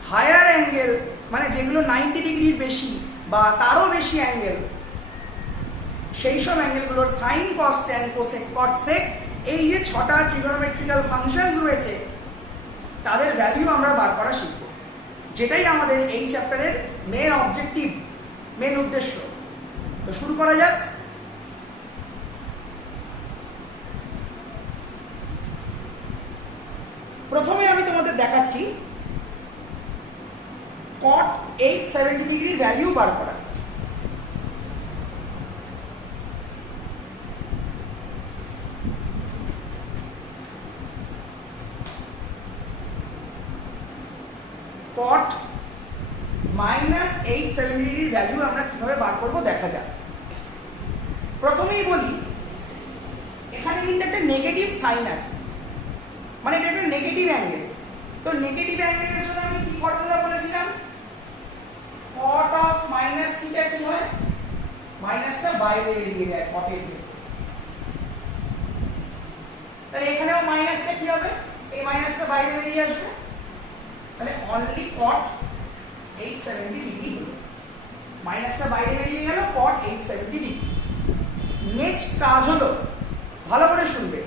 হায়ার অ্যাঙ্গেল মানে যেগুলো 90 ডিগ্রির বেশি বা তারও বেশি অ্যাঙ্গেল, সেই সব অ্যাঙ্গেলগুলোর সাইন, কস, ট্যান, কোসেক, কট, সেক, এই যে 6টা ট্রিগোনোমেট্রিক্যাল ফাংশনস রয়েছে তাদের ভ্যালু আমরা বার করা শিখব, যেটাই আমাদের এই চ্যাপ্টারের মেন অবজেক্টিভ, মেন উদ্দেশ্য। তো শুরু করা যাক। প্রথমে আমি তোমাদের দেখাচ্ছি cot 870 ডিগ্রির ভ্যালু বার করা। cot -870 ডিগ্রির ভ্যালু আমরা কিভাবে বার করব দেখা যাক। প্রথমেই বলি, এখানে কিন্তু একটা নেগেটিভ সাইন আছে, মানে এটা একটা নেগেটিভ অ্যাঙ্গেল। তো নেগেটিভ অ্যাঙ্গেলের জন্য আমি কি ফর্মুলা বলেছিলাম, cot অফ মাইনাস থিটা কি হয়, মাইনাসটা বাইরে বেরিয়ে যায় cot এর, তাহলে এখানেও মাইনাসটা কি হবে, এই মাইনাসটা বাইরে বেরিয়ে আসবে, তাহলে অনলি cot 870 ডিগ্রি হলো, মাইনাসটা বাইরে বেরিয়ে গেল cot 870 ডিগ্রি। নেক্সট কাজ হলো, ভালো করে শুনবে,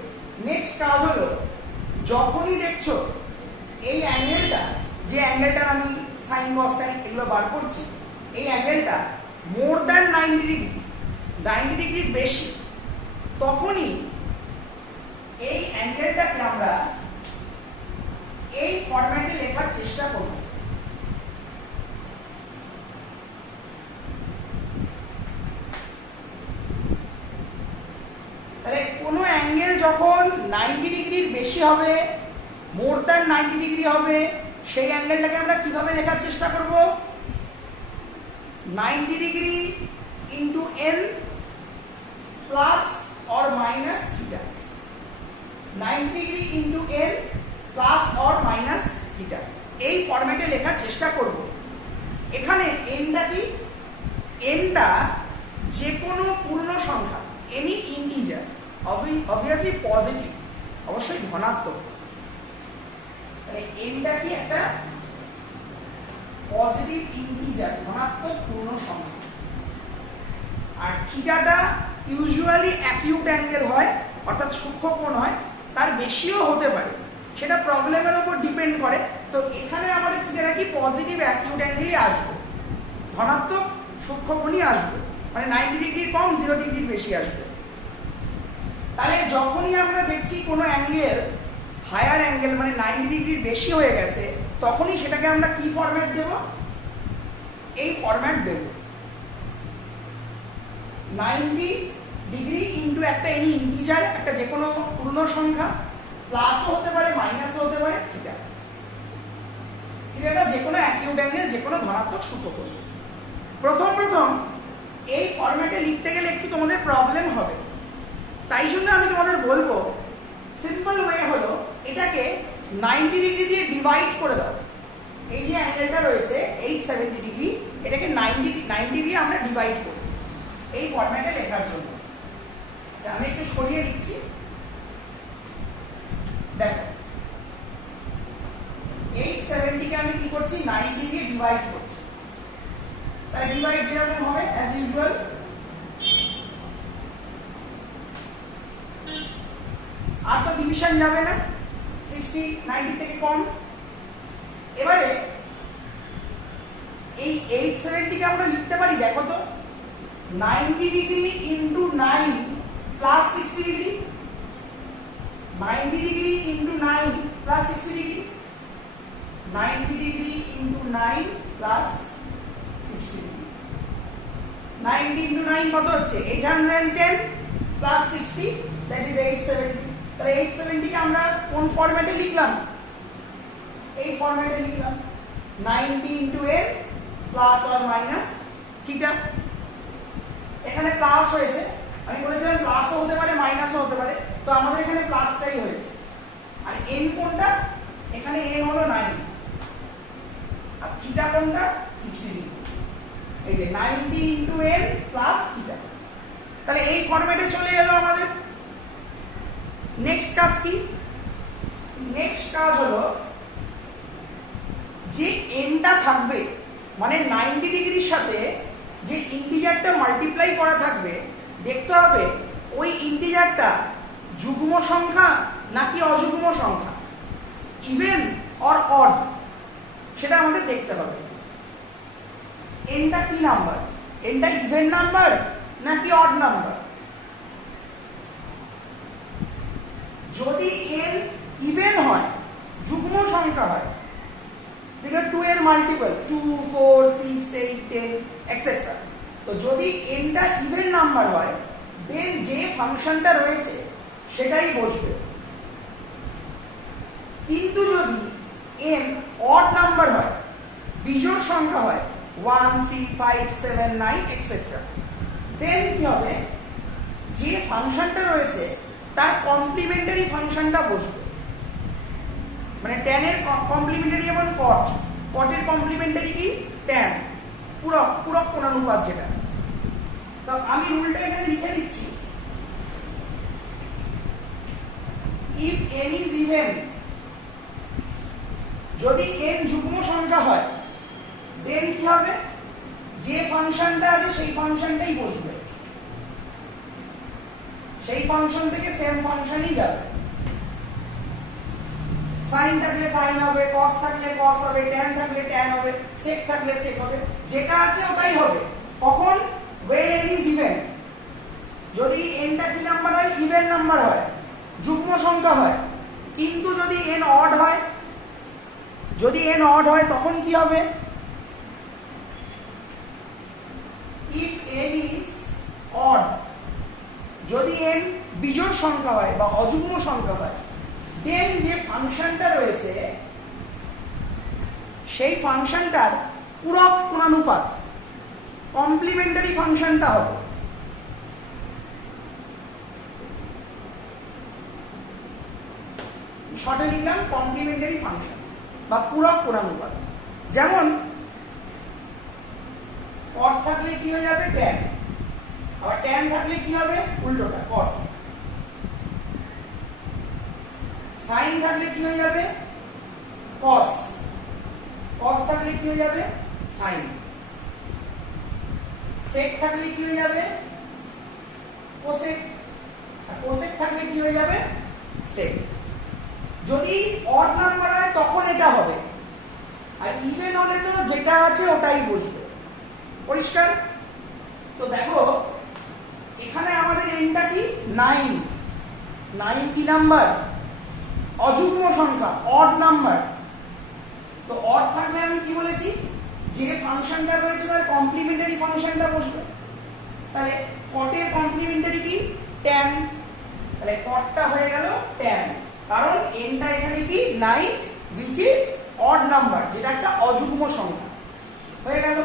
নেক্সট কাজ হলো যখনই দেখছো এই অ্যাঙ্গেলটা, যে অ্যাঙ্গেলটা আমি সাইন কস ট্যান এগুলো বার করছি, এই অ্যাঙ্গেলটা মোর দ্যান 90 ডিগ্রি, 90 ডিগ্রির বেশি, তখনই এই অ্যাঙ্গেলটাকে আমরা এই ফরম্যাটে লেখার চেষ্টা করব। তাহলে কোনো অ্যাঙ্গেল যখন 90 ডিগ্রির বেশি হবে, মোর দ্যান 90 ডিগ্রি হবে, সেই অ্যাঙ্গেলটাকে আমরা কিভাবে লেখার চেষ্টা করব? 90 degree into n plus or minus theta, 90 degree into n plus or minus theta, এই ফরম্যাটে লেখার চেষ্টা করব। এখানে nটা কি? nটা যে কোনো পূর্ণ সংখ্যা, এনি ইন্টিজার, অবভিয়াসলি পজিটিভ, অবশ্যই ধনাত্মক, তাহলে nটা কি? একটা পজিটিভ ইন্টিজার, ধনাত্মক পূর্ণ সংখ্যা। আর থিটাটা ইউজুয়ালি অ্যাকিউট অ্যাঙ্গেল হয়, অর্থাৎ সূক্ষ্ম কোণ হয়, তার বেশিও হতে পারে, সেটা প্রবলেমের উপর ডিপেন্ড করে। তো এখানে আমাদের থিটাটা কি? পজিটিভ অ্যাকিউট অ্যাঙ্গেলই আসবে, ধনাত্মক সূক্ষ্ম কোণই আসবে, মানে 90 ডিগ্রির কম, 0 ডিগ্রির বেশি আসবে। তাহলে যখনই আমরা দেখছি কোনো অ্যাঙ্গেল হায়ার অ্যাঙ্গেল, মানে 90 ডিগ্রির বেশি হয়ে গেছে, তখনই সেটাকে আমরা কি ফরম্যাট দেব? এই ফরম্যাট দেব, 90 ডিগ্রি ইনটু একটা এনি ইন্টিজার, একটা যে কোনো পূর্ণ সংখ্যা, প্লাসও হতে পারে মাইনাসও হতে পারে থিটা। থিটাটা যে কোনো অ্যাকিউট অ্যাঙ্গেল, যে কোনো ধনাত্মক সূক্ষ্ম কোণ। প্রথম এই ফরম্যাটে লিখতে গেলে একটু তোমাদের প্রবলেম হবে, তাই জন্য আমি তোমাদের বলবো সিম্পল ওয়ে হলো এটাকে 90 ডিগ্রি দিয়ে ডিভাইড করে দাও। এই যে অ্যাঙ্গেলটা রয়েছে 870 ডিগ্রি, এটাকে 90 দিয়ে আমরা ডিভাইড করি এই ফরম্যাটে লেখার জন্য। আচ্ছা, আমি একটু সরিয়ে দিচ্ছি, দেখো 870 কে আমি কি করছি? 90 দিয়ে ডিভাইড করছি, তাহলে ডিভাইড যেরকম হবে অ্যাজ ইউজুয়াল, আর তো ডিভিশন যাবে না, 60 90 থেকে কম। এবারে এই 870 কে আমরা লিখতে পারি, দেখো তো, 90 degree into 9 plus 60 degree, 90 degree into 9 plus 60 degree, 90 degree into 9 plus 60 degree, 90 into 9 কত হচ্ছে? 810 প্লাস 60, দ্যাট ইজ 870। তাহলে 870 কে আমরা কোন ফরম্যাটে লিখলাম? এই ফরম্যাটে লিখলাম, 90 into n plus or minus theta. এখানে প্লাস হয়েছে, আমি বলেছিলাম প্লাসও হতে পারে মাইনাসও হতে পারে, তো আমাদের এখানে প্লাসটাই হয়েছে। আর n কোনটা? এখানে n হলো 9, আর থিটা কোনটা? 60 ডিগ্রি। এই যে 90 ইনটু n প্লাস থিটা, তাহলে এই ফরম্যাটে চলে এলো আমাদের। নেক্সট কাজ কি? নেক্সট কাজ হলো যে nটা থাকবে, মানে 90 ডিগ্রির সাথে যে ইন্টিজারটা মাল্টিপ্লাই করা থাকবে, দেখতে হবে ওই ইন্টিজারটা যুগ্ম সংখ্যা নাকি অযুগ্ম সংখ্যা, ইভেন অর অড, সেটা আমাদের দেখতে হবে। nটা কি নাম্বার? nটা ইভেন নাম্বার নাকি অড নাম্বার? যদি n ইভেন হয়, যুগ্ম সংখ্যা হয়, দেখো 2 এর মাল্টিপল 2 4 6 8 10 এটসেট্রা, তো যদি nটা ইভেন নাম্বার হয়, দেন যে ফাংশনটা রয়েছে সেটাই বসবে। কিন্তু যদি n অড নাম্বার হয়, বিজোড় সংখ্যা হয়, 1 3 5 7 9 এটসেট্রা, দেন কি হবে? যে ফাংশনটা রয়েছে তার কমপ্লিমেন্টারি ফাংশনটা বসবে। মানে tan এর কমপ্লিমেন্টারি যেমন cot, cot এর কমপ্লিমেন্টারি কি? tan, পূরক কোণানুপাত যেটা। তো আমি রুলটা এখানে লিখে দিচ্ছি, ইফ n ইজ ইভেন, যদি n যুগ্ম সংখ্যা হয় দেন কি হবে, যে ফাংশনটা আছে সেই ফাংশনটাই বসবে, সেই ফাংশন থেকে সেম ফাংশনই যাবে। সাইন থাকলে সাইন হবে, কস থাকলে কস হবে, ট্যান থাকলে ট্যান হবে, সেক থাকলে সেক হবে, যেটা আছে ওটাই হবে। কখন? when n is even, যদি n টা কি নাম্বার হয়, ইভেন নাম্বার হয়, যুগ্ম সংখ্যা হয়। কিন্তু যদি n অড হয়, যদি n অড হয় তখন কি হবে, if n is odd, যদি n বিজোড় সংখ্যা হয় বা অযুগ্ম সংখ্যা হয়, দেন যে ফাংশনটা রয়েছে সেই ফাংশনটার পূরক কোণানুপাত কমপ্লিমেন্টারি ফাংশনটা হবে। শর্টে লিখলাম কমপ্লিমেন্টারি ফাংশন বা পূরক কোণানুপাত। যেমন cot থাকলে কি হয়ে যাবে, tan, আবার tan থাকলে কি হবে, উল্টোটা cot, sin থাকলে কি হয়ে যাবে, cos, cos থাকলে কি হয়ে যাবে, sin, sec থাকলে কি হয়ে যাবে, cosec, আর cosec থাকলে কি হয়ে যাবে, sec। যদি অড নাম্বার হয় তখন এটা হবে, আর ইভেন হলে তো যেটা আছে ওটাই বসবে। পরিষ্কার? তো দেখো এখানে আমাদের এনটা কি, 9, 9 কি নাম্বার, অযুগ্ম সংখ্যা, অড নাম্বার। তো অড থাকলে আমি কি বলেছি, যে ফাংশনটা রয়েছে তার কমপ্লিমেন্টারি ফাংশনটা বসবে। তাহলে কটের কমপ্লিমেন্টারি কি, tan, তাহলে কটটা হয়ে গেল tan, কারণ এনটা এখানে কি 9 which is odd number, যেটা একটা অযুগ্ম সংখ্যা হয়ে গেল।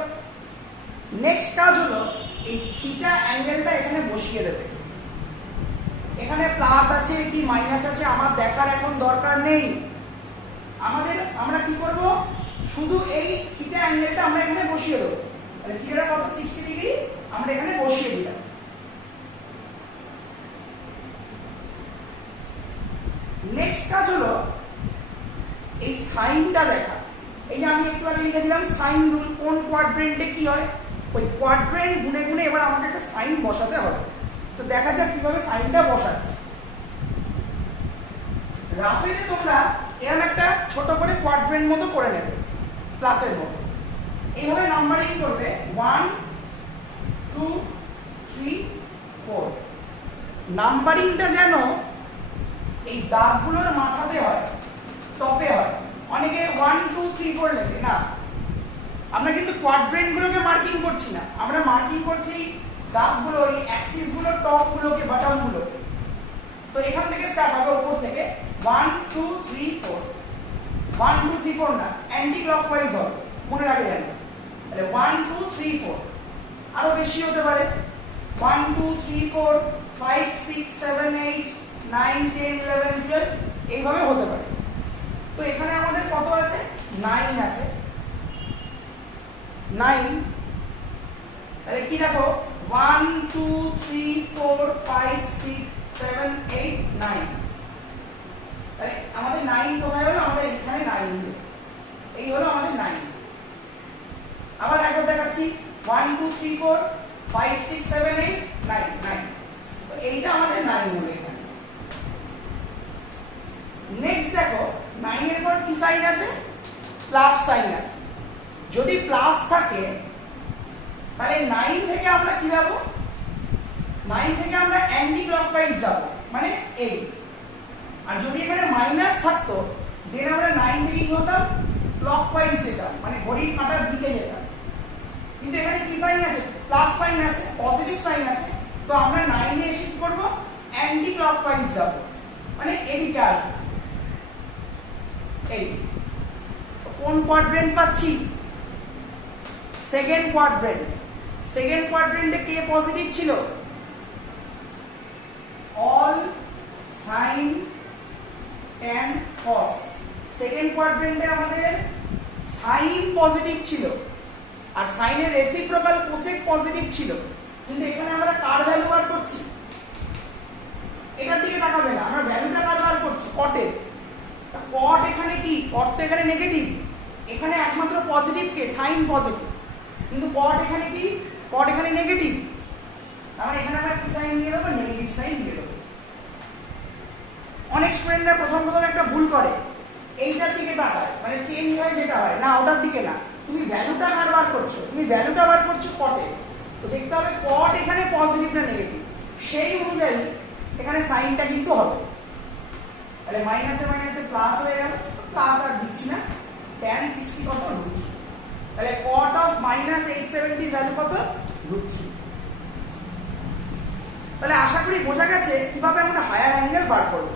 নেক্সট কাজ হলো এই থিটা অ্যাঙ্গেলটা এখানে বসিয়ে দেবে। এখানে প্লাস আছে কি মাইনাস আছে আমার দেখার এখন দরকার নেই, আমরা কি করব, শুধু এই থিটা অ্যাঙ্গেলটা আমরা এখানে বসিয়ে দেবো। তাহলে থিটাটা কত, 60 ডিগ্রি, আমরা এখানে বসিয়ে দিলাম। নেক্সট কাজ হলো এই সাইনটা দেখা। এই যে আমি একটু আগে লিখেছিলাম সাইন রুল, কোন কোয়াড্রেন্টে কি হয়, ওই কোয়াড্রেন্ট গুনে গুনে এবার আমাকে একটা সাইন বসাতে হবে। তো দেখা যাক কিভাবে সাইনটা বসাচ্ছি। রাফেতে তোমরা এরকম একটা ছোট করে কোয়াড্রেন্ট মতো করে নেবে, প্লাসের মতো। এইভাবে নাম্বারিং করবে 1 2 3 4। নাম্বারিংটা যেন এই দাগগুলোর মাথাতে হয়, টপে হয়। অনেকে 1 2 3 4 লেখে না, আমরা কিন্তু কোয়াড্রেন্ট গুলোকে মার্কিং করছি না, আমরা মার্কিং করছি দাগগুলো, এই অ্যাক্সিস গুলো, টপ গুলোকে, বটম গুলোকে। তো এখান থেকে স্টার্ট হবে, উপর থেকে 1 2 3 4, 1 2 3 4 না, অ্যান্টি ক্লকওয়াইজ হবে, মনে রাখে জানো। তাহলে 1 2 3 4, আরো বেশি হতে পারে, 1 2 3 4 5 6 7 8 9 10 11 12, এইভাবে হতে পারে। তো এখানে আমাদের কত আছে, 9 আছে, 9। তাহলে কি দেখো 1 2 3 4 5 6 7 8 9। তাহলে আমাদের 9 কোথায় হলো, আমাদের এখানে 9 হলো, এই হলো আমাদের 9। আবার একবার দেখাচ্ছি 1 2 3 4 5 6 7 8 9 9। তো এইটা আমাদের 9 হলো এখানে। নেক্সট দেখো 9 এর পর কি সাইন আছে, প্লাস সাইন আছে। যদি প্লাস থাকে তাহলে 9 থেকে আমরা কি যাব, 9 থেকে আমরা অ্যান্টি ক্লকওয়াইজ যাব, মানে এই। আর যদি এখানে মাইনাস থাকতো দেন আমরা 9 থেকে কি হতাম, ক্লকওয়াইজ যেতাম, মানে ঘড়ির কাঁটার দিকে যেতাম। কিন্তু এখানে কি সাইন আছে, প্লাস সাইন আছে, পজিটিভ সাইন আছে। তো আমরা 9 এ শিফট করব, অ্যান্টি ক্লকওয়াইজ যাব, মানে এদিকে আসবো। এই কোন কোয়াড্রেন্ট পাচ্ছি, সেকেন্ড কোয়াড্রেন্ট। সেকেন্ড কোয়াড্রেন্টে কে পজিটিভ ছিল, all sine tan cos. Second কোয়াড্রেন্টে আমাদের সাইন পজিটিভ ছিল আর সাইনের রেসিপ্রোকাল কোসেক পজিটিভ ছিল। কিন্তু এখানে আমরা কার ভ্যালু বার করছি, এটার দিকে তাকাবে না, আমরা ভ্যালুটা বার করছি কটের। কট এখানে কি, কট তো এখানে নেগেটিভ, এখানে একমাত্র পজিটিভ কে, সাইন পজিটিভ, কিন্তু কট এখানে কি, কট এখানে নেগেটিভ, তাহলে এখানে আমরা কি সাইন দিয়ে দেবো, নেগেটিভ সাইন দিয়ে দেবো। অনেক স্টুডেন্টরা প্রথম একটা ভুল করে, এইটার দিকে তাকায়, মানে চেঞ্জ হয় যেটা হয় না, ওটার দিকে না, তুমি ভ্যালুটা বার করছো, তুমি ভ্যালুটা বার করছো কটে, তো দেখতে হবে কট এখানে পজিটিভ না নেগেটিভ, সেই অনুযায়ী এখানে সাইনটা কিন্তু হবে। তাহলে মাইনাসে মাইনাসে প্লাস হয়ে গেল, প্লাস আর দিচ্ছি না, tan 60 কত, √3। তাহলে cot অফ -870 ভ্যালু কত, √3। তাহলে আশা করি বোঝা গেছে কিভাবে আমরা হায়ার অ্যাঙ্গেল বার করব।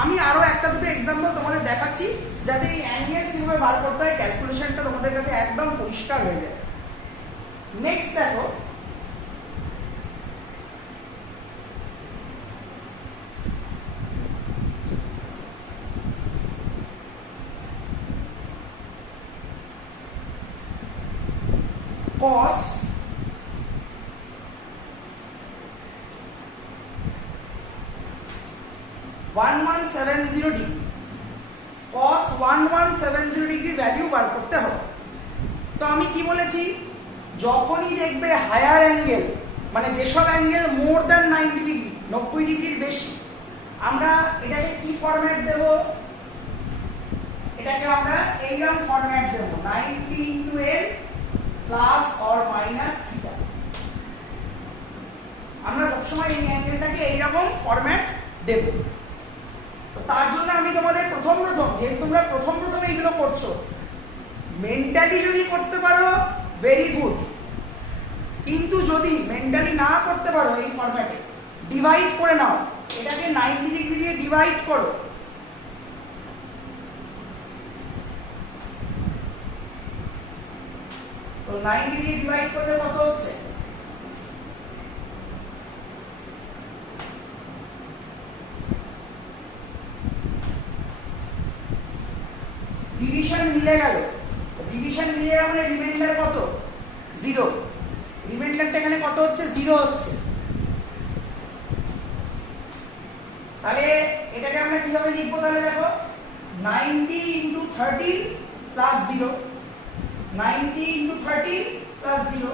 আমি আরো একটা দুটো एग्जांपल তোমাদের দেখাচ্ছি, যাতে এই অ্যাঙ্গেল কিভাবে বার করতে হয় ক্যালকুলেশনটা তোমাদের কাছে একদম পরিষ্কার হয়ে যায়। নেক্সট দেখো, cos 1170 degree, cos 1170 degree value বার করতে হবে। তো আমি কি বলেছি, যখনই দেখবে হায়ার অ্যাঙ্গেল, মানে যেসব অ্যাঙ্গেল মোর দ্যান 90 ডিগ্রি, 90 ডিগ্রির বেশি, আমরা এটাকে কি ফরম্যাট দেব, এটাকে আমরা এইরকম ফরম্যাট দেব, 90 * n plus or minus theta. আমরা সবসময় এই অ্যাঙ্গেলটাকে এইরকম ফরম্যাট দেব। তো তার জন্য আমি তোমাদের প্রথম যেহেতু তোমরা প্রথম এইগুলো করছো, মেন্টালি যদি করতে পারো ভেরি গুড, কিন্তু যদি মেন্টালি না করতে পারো এই ফরম্যাটে ডিভাইড করে নাও, এটাকে 90 ডিগ্রি দিয়ে ডিভাইড করো, তো 90 দিয়ে ডিভাইড করলে কত হচ্ছে, ডিভিশন মিলে গেল, ডিভিশন মিলে গেলে মানে রিমাইন্ডার কত, 0, রিমাইন্ডারটা এখানে কত হচ্ছে, 0 হচ্ছে। তাহলে এটাকে আমরা কিভাবে লিখবো, তাহলে দেখো 90 * 13 প্লাস 0, 90 * 13 প্লাস 0,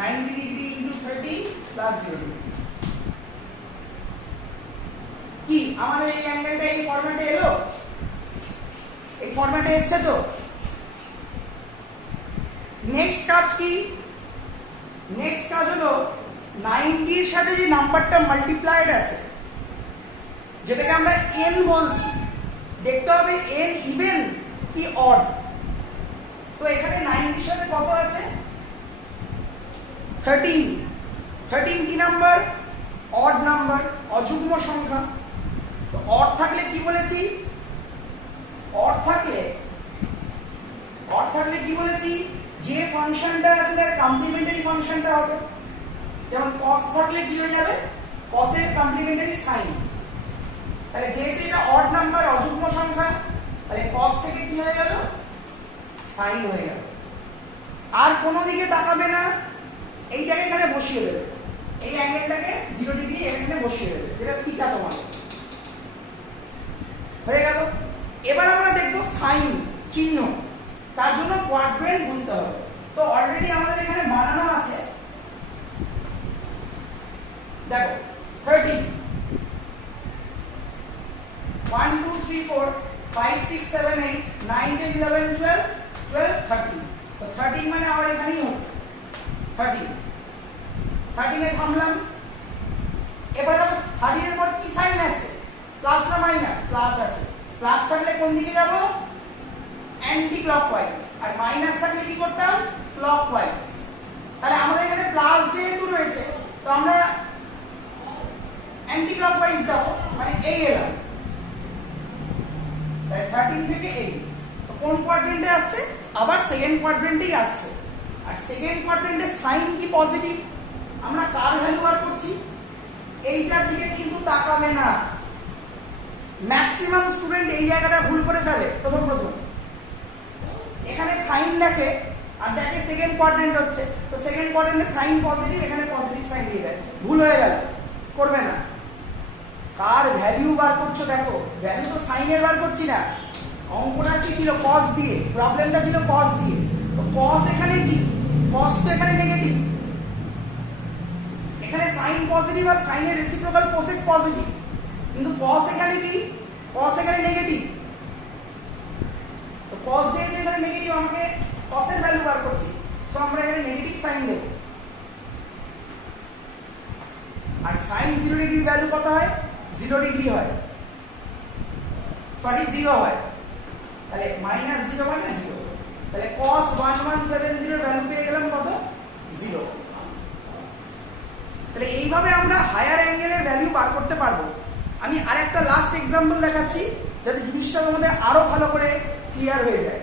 90 ডিগ্রি * 13 প্লাস 0 কি আমাদের এই অ্যাঙ্গেলটা এই ফরম্যাটে এলো, এই ফরম্যাটে এসছে। তো নেক্সট কাজ কি, নেক্সট কাজ হলো 90 এর সাথে যে নাম্বারটা মাল্টিপ্লাইড আছে, যেটাকে আমরা n বলছি, দেখতে হবে n ইভেন কি অড। তো এখানে 90 এর সাথে কত আছে, 13, 13 কি নাম্বার, অড নাম্বার, অযুগ্ম সংখ্যা। তো অড থাকলে কি বলেছি, অড থাকলে কি বলেছি, যে ফাংশনটা আছে তার কমপ্লিমেন্টারি ফাংশনটা হবে। যেমন cos থাকলে কি হয়ে যাবে, cos এর কমপ্লিমেন্টারি sin। তাহলে যেহেতু এটা অড নাম্বার, অযুগ্ম সংখ্যা, তাহলে cos থেকে কি হয়ে গেল, sin হয়ে গেল। আর কোনো দিকে তাকাবে না, এইটাকে এখানে বসিয়ে দেবে, এই অ্যাঙ্গেলটাকে 0 ডিগ্রি এখানে বসিয়ে দেবে, যেটা থিটা তোমার হয়ে গেল। এবার আমরা দেখব সাইন চিহ্ন, তার জন্য কোয়াড্রেন্ট গুনতে হবে। তো অলরেডি আমাদের এখানে বানানো আছে, দেখো 30, 1 2 3 4 5 6 7 8 9 10 11 12 12 13। তো 13 মানে আমার এখানেই হচ্ছে 13, 13 এ থামলাম। এবার দেখো 13 এর পর কি সাইন আছে, প্লাস না মাইনাস, প্লাস আছে, প্লাস থাকলে কোন দিকে যাব, অ্যান্টি ক্লকওয়াইজ, আর মাইনাস থাকলে কি করতাম, ক্লকওয়াইজ। তাহলে আমাদের এখানে প্লাস যেহেতু রয়েছে, তো আমরা অ্যান্টি ক্লকওয়াইজ যাব, মানে এই এলাম, তাই 13 থেকে এই। তো কোন কোয়াড্রেন্টে আসছে, আবার সেকেন্ড কোয়াড্রেন্টেই আসছে। আর সেকেন্ড কোয়াড্রেন্টে সাইন কি পজিটিভ, আমরা কার ভ্যালু বার করছি, এইটার দিকে কিন্তু তাকাবে না। ম্যাক্সিমাম স্টুডেন্ট এই জায়গাটা ভুল করে ফেলে, প্রথম এখানে সাইন দেখে আর দেখে সেকেন্ড কোয়াড্রেন্ট হচ্ছে, তো সেকেন্ড কোয়াড্রেন্টে সাইন পজিটিভ, এখানে পজিটিভ সাইন দিয়ে দেয়, ভুল হয়ে গেল, করবে না। কার ভ্যালু বার করছো দেখো, ভ্যালু তো সাইনের বার করছি না, অঙ্কটা কি ছিল cos দিয়ে, প্রবলেমটা ছিল cos দিয়ে, তো cos এখানে কি, cos তো এখানে নেগেটিভ, এখানে সাইন পজিটিভ আর সাইনের রেসিপ্রোকাল কোসেক পজিটিভ, কিন্তু cos এখানে কি, cos এখানে নেগেটিভ, তো cos যেহেতু এখানে নেগেটিভ আমাকে cos এর ভ্যালু বার করছি, সো আমরা এখানে নেগেটিভ সাইন দেব। আর sin 0 ডিগ্রি ভ্যালু কত হয়, 0 ডিগ্রি হয়, সরি 0 হয়, তাহলে -0 মানে 0, তাহলে cos 1170 ভ্যালু পেয়ে গেলাম কত, 0। তাহলে এইভাবে আমরা হায়ার অ্যাঙ্গেলের ভ্যালু বার করতে পারবো। আমি আরেকটা লাস্ট एग्जांपल দেখাচ্ছি যাতে জিনিসটা আমাদের আরো ভালো করে ক্লিয়ার হয়ে যায়।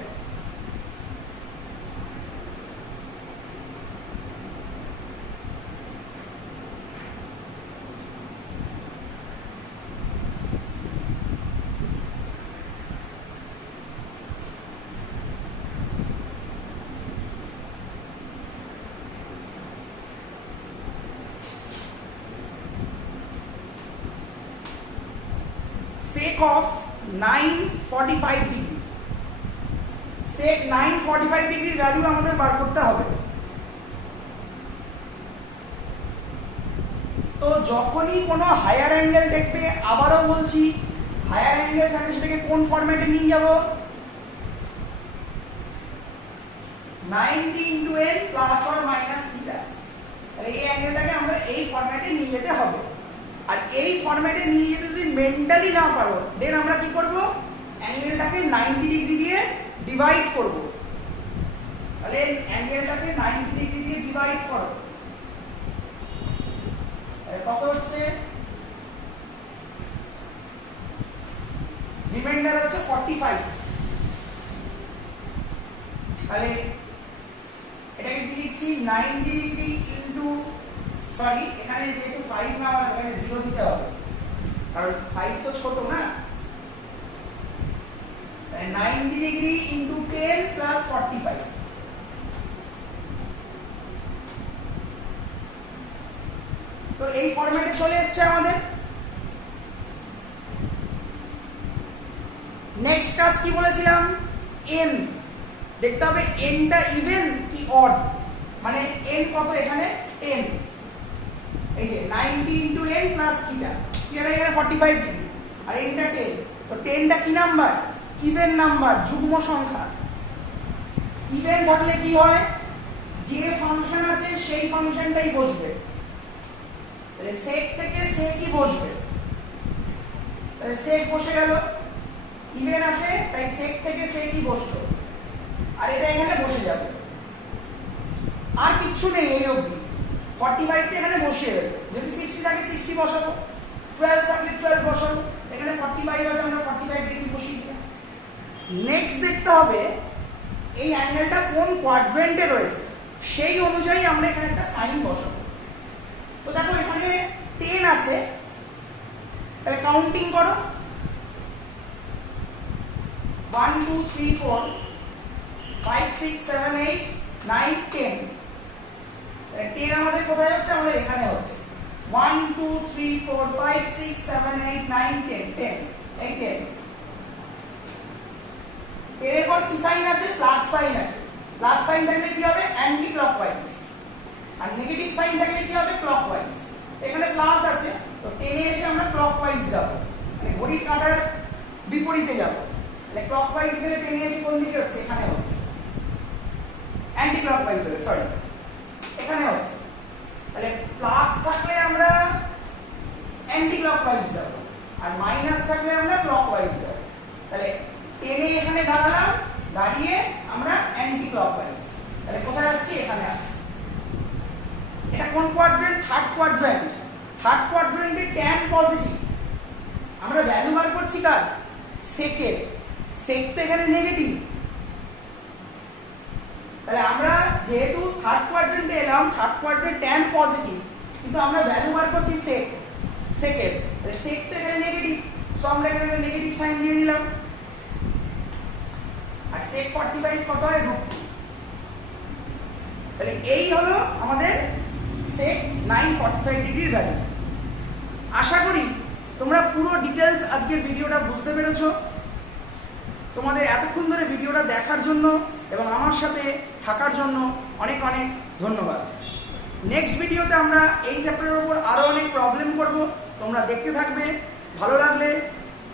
sec of 945 ডিগ্রি, sec 945 ডিগ্রির ভ্যালু আমাদের বার করতে হবে। তো যখনই কোনো হায়ার অ্যাঙ্গেল দেখবে, আবারও বলছি হায়ার অ্যাঙ্গেল থাকলে সেটাকে কোন ফরম্যাটে নিয়ে যাব, 90 * n plus or minus theta, তাহলে এই অ্যাঙ্গেলটাকে আমরা এই ফরম্যাটে নিয়ে যেতে হবে। আর এই ফরম্যাটে নিয়ে যেতে যদি মেন্টালি না পারো, দেন আমরা কি করব, অ্যাঙ্গেলটাকে 90 ডিগ্রি দিয়ে ডিভাইড করব। তাহলে অ্যাঙ্গেলটাকে 90 ডিগ্রি দিয়ে ডিভাইড করো, কত হচ্ছে, রিমাইন্ডার হচ্ছে 45। তাহলে এটাকে দিয়ে দিচ্ছি 90 ডিগ্রি ইনটু, সরি এখানে যেহেতু 5 না আমার এখানে 0 দিতে হবে, কারণ 5 তো ছোট না, 90 ডিগ্রি ইনটু 10 প্লাস 45, তো এই ফরম্যাটে চলে এসেছে আমাদের। নেক্সট কাজ কি বলেছিলাম, n দেখতে হবে n টা ইভেন কি অড, মানে n কত এখানে 10, এই যে 90 into n plus theta, theta এখানে 45 ডিগ্রি আর n টা 10, তো 10 টা কি নাম্বার, ইভেন নাম্বার, যুগ্ম সংখ্যা। ইভেন ঘটলে কি হয়, যে ফাংশন আছে সেই ফাংশনটাই বসবে, তাহলে sec থেকে secই বসবে, তাহলে sec বসে গেল, ইভেন আছে তাই sec থেকে secই বসলো, আর এটা এখানে বসে যাবে, আর কিছু নেই এই অবধি। 45 টা এখানে বসিয়ে দেব, যদি 60 থাকে 60 বসাবো, 12 থাকলে 12 বসাবো, এখানে 45 আছে আমরা 45 ডিগ্রি বসিয়ে দিলাম। নেক্সট দেখতে হবে এই অ্যাঙ্গেলটা কোন কোয়াড্রেন্টে রয়েছে, সেই অনুযায়ী আমরা এখানে একটা সাইন বসাবো। তো দেখো এখানে 10 আছে, তাহলে কাউন্টিং করো, 1 2 3 4 5 6 7 8 9 10, 10 আমাদের কোথায় হচ্ছে, আমাদের এখানে হচ্ছে 1 2 3 4 5 6 7 8 9 10 10, এই 10 এরপর কি সাইন আছে, প্লাস সাইন আছে, প্লাস সাইন থাকলে কি হবে, অ্যান্টি ক্লকওয়াইজ, আর নেগেটিভ সাইন থাকলে কি হবে, ক্লকওয়াইজ। এখানে প্লাস আছে, তো 10 এ এসে আমরা ক্লকওয়াইজ যাব, মানে ঘড়ির কাঁটার বিপরীতে যাব, তাহলে ক্লকওয়াইজ গেলে 10 এ এসে কোন দিকে হচ্ছে, এখানে হচ্ছে, অ্যান্টি ক্লকওয়াইজ হবে, সরি এখানে হচ্ছে, তাহলে প্লাস থাকলে আমরা অ্যান্টি ক্লকওয়াইজ যাব, আর মাইনাস থাকলে আমরা ক্লকওয়াইজ যাব, তাহলে 10 এ এখানে দাঁড়ালাম, দাঁড়িয়ে আমরা অ্যান্টি ক্লকওয়াইজ, তাহলে কোথায় আসছি, এখানে আসছি। এটা কোন কোয়াড্রেন্ট, থার্ড কোয়াড্রেন্ট, থার্ড কোয়াড্রেন্টে tan পজিটিভ, আমরা ভ্যালু বার করছি কার, সেকের, সেক তো এখানে নেগেটিভ, তাহলে আমরা যেহেতু থার্ড কোয়াড্রেন্টে এলাম, থার্ড কোয়াড্রেন্ট tan পজিটিভ, কিন্তু আমরা ভ্যালু বার করছি সেক, সেকের, তাহলে সেক তো এখানে নেগেটিভ, সো আমরা এখানে নেগেটিভ সাইন দিয়ে দিলাম, আর sec 45 কত হয়, √2, তাহলে এই হলো আমাদের sec 945 ডিগ্রির ভ্যালু। আশা করি তোমরা পুরো ডিটেলস আজকের ভিডিওটা বুঝতে পেরেছো। তোমাদের এতক্ষণ ধরে ভিডিওটা দেখার জন্য এবং আমার সাথে থাকার জন্য অনেক অনেক ধন্যবাদ। নেক্সট ভিডিওতে আমরা এই চ্যাপ্টারের উপর আরও অনেক প্রবলেম করব। তোমরা দেখতে থাকবে, ভালো লাগলে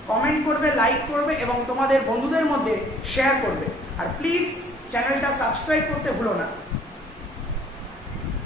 কমেন্ট করবে, লাইক করবে এবং তোমাদের বন্ধুদের মধ্যে শেয়ার করবে। আর প্লিজ চ্যানেলটা সাবস্ক্রাইব করতে ভুলো না।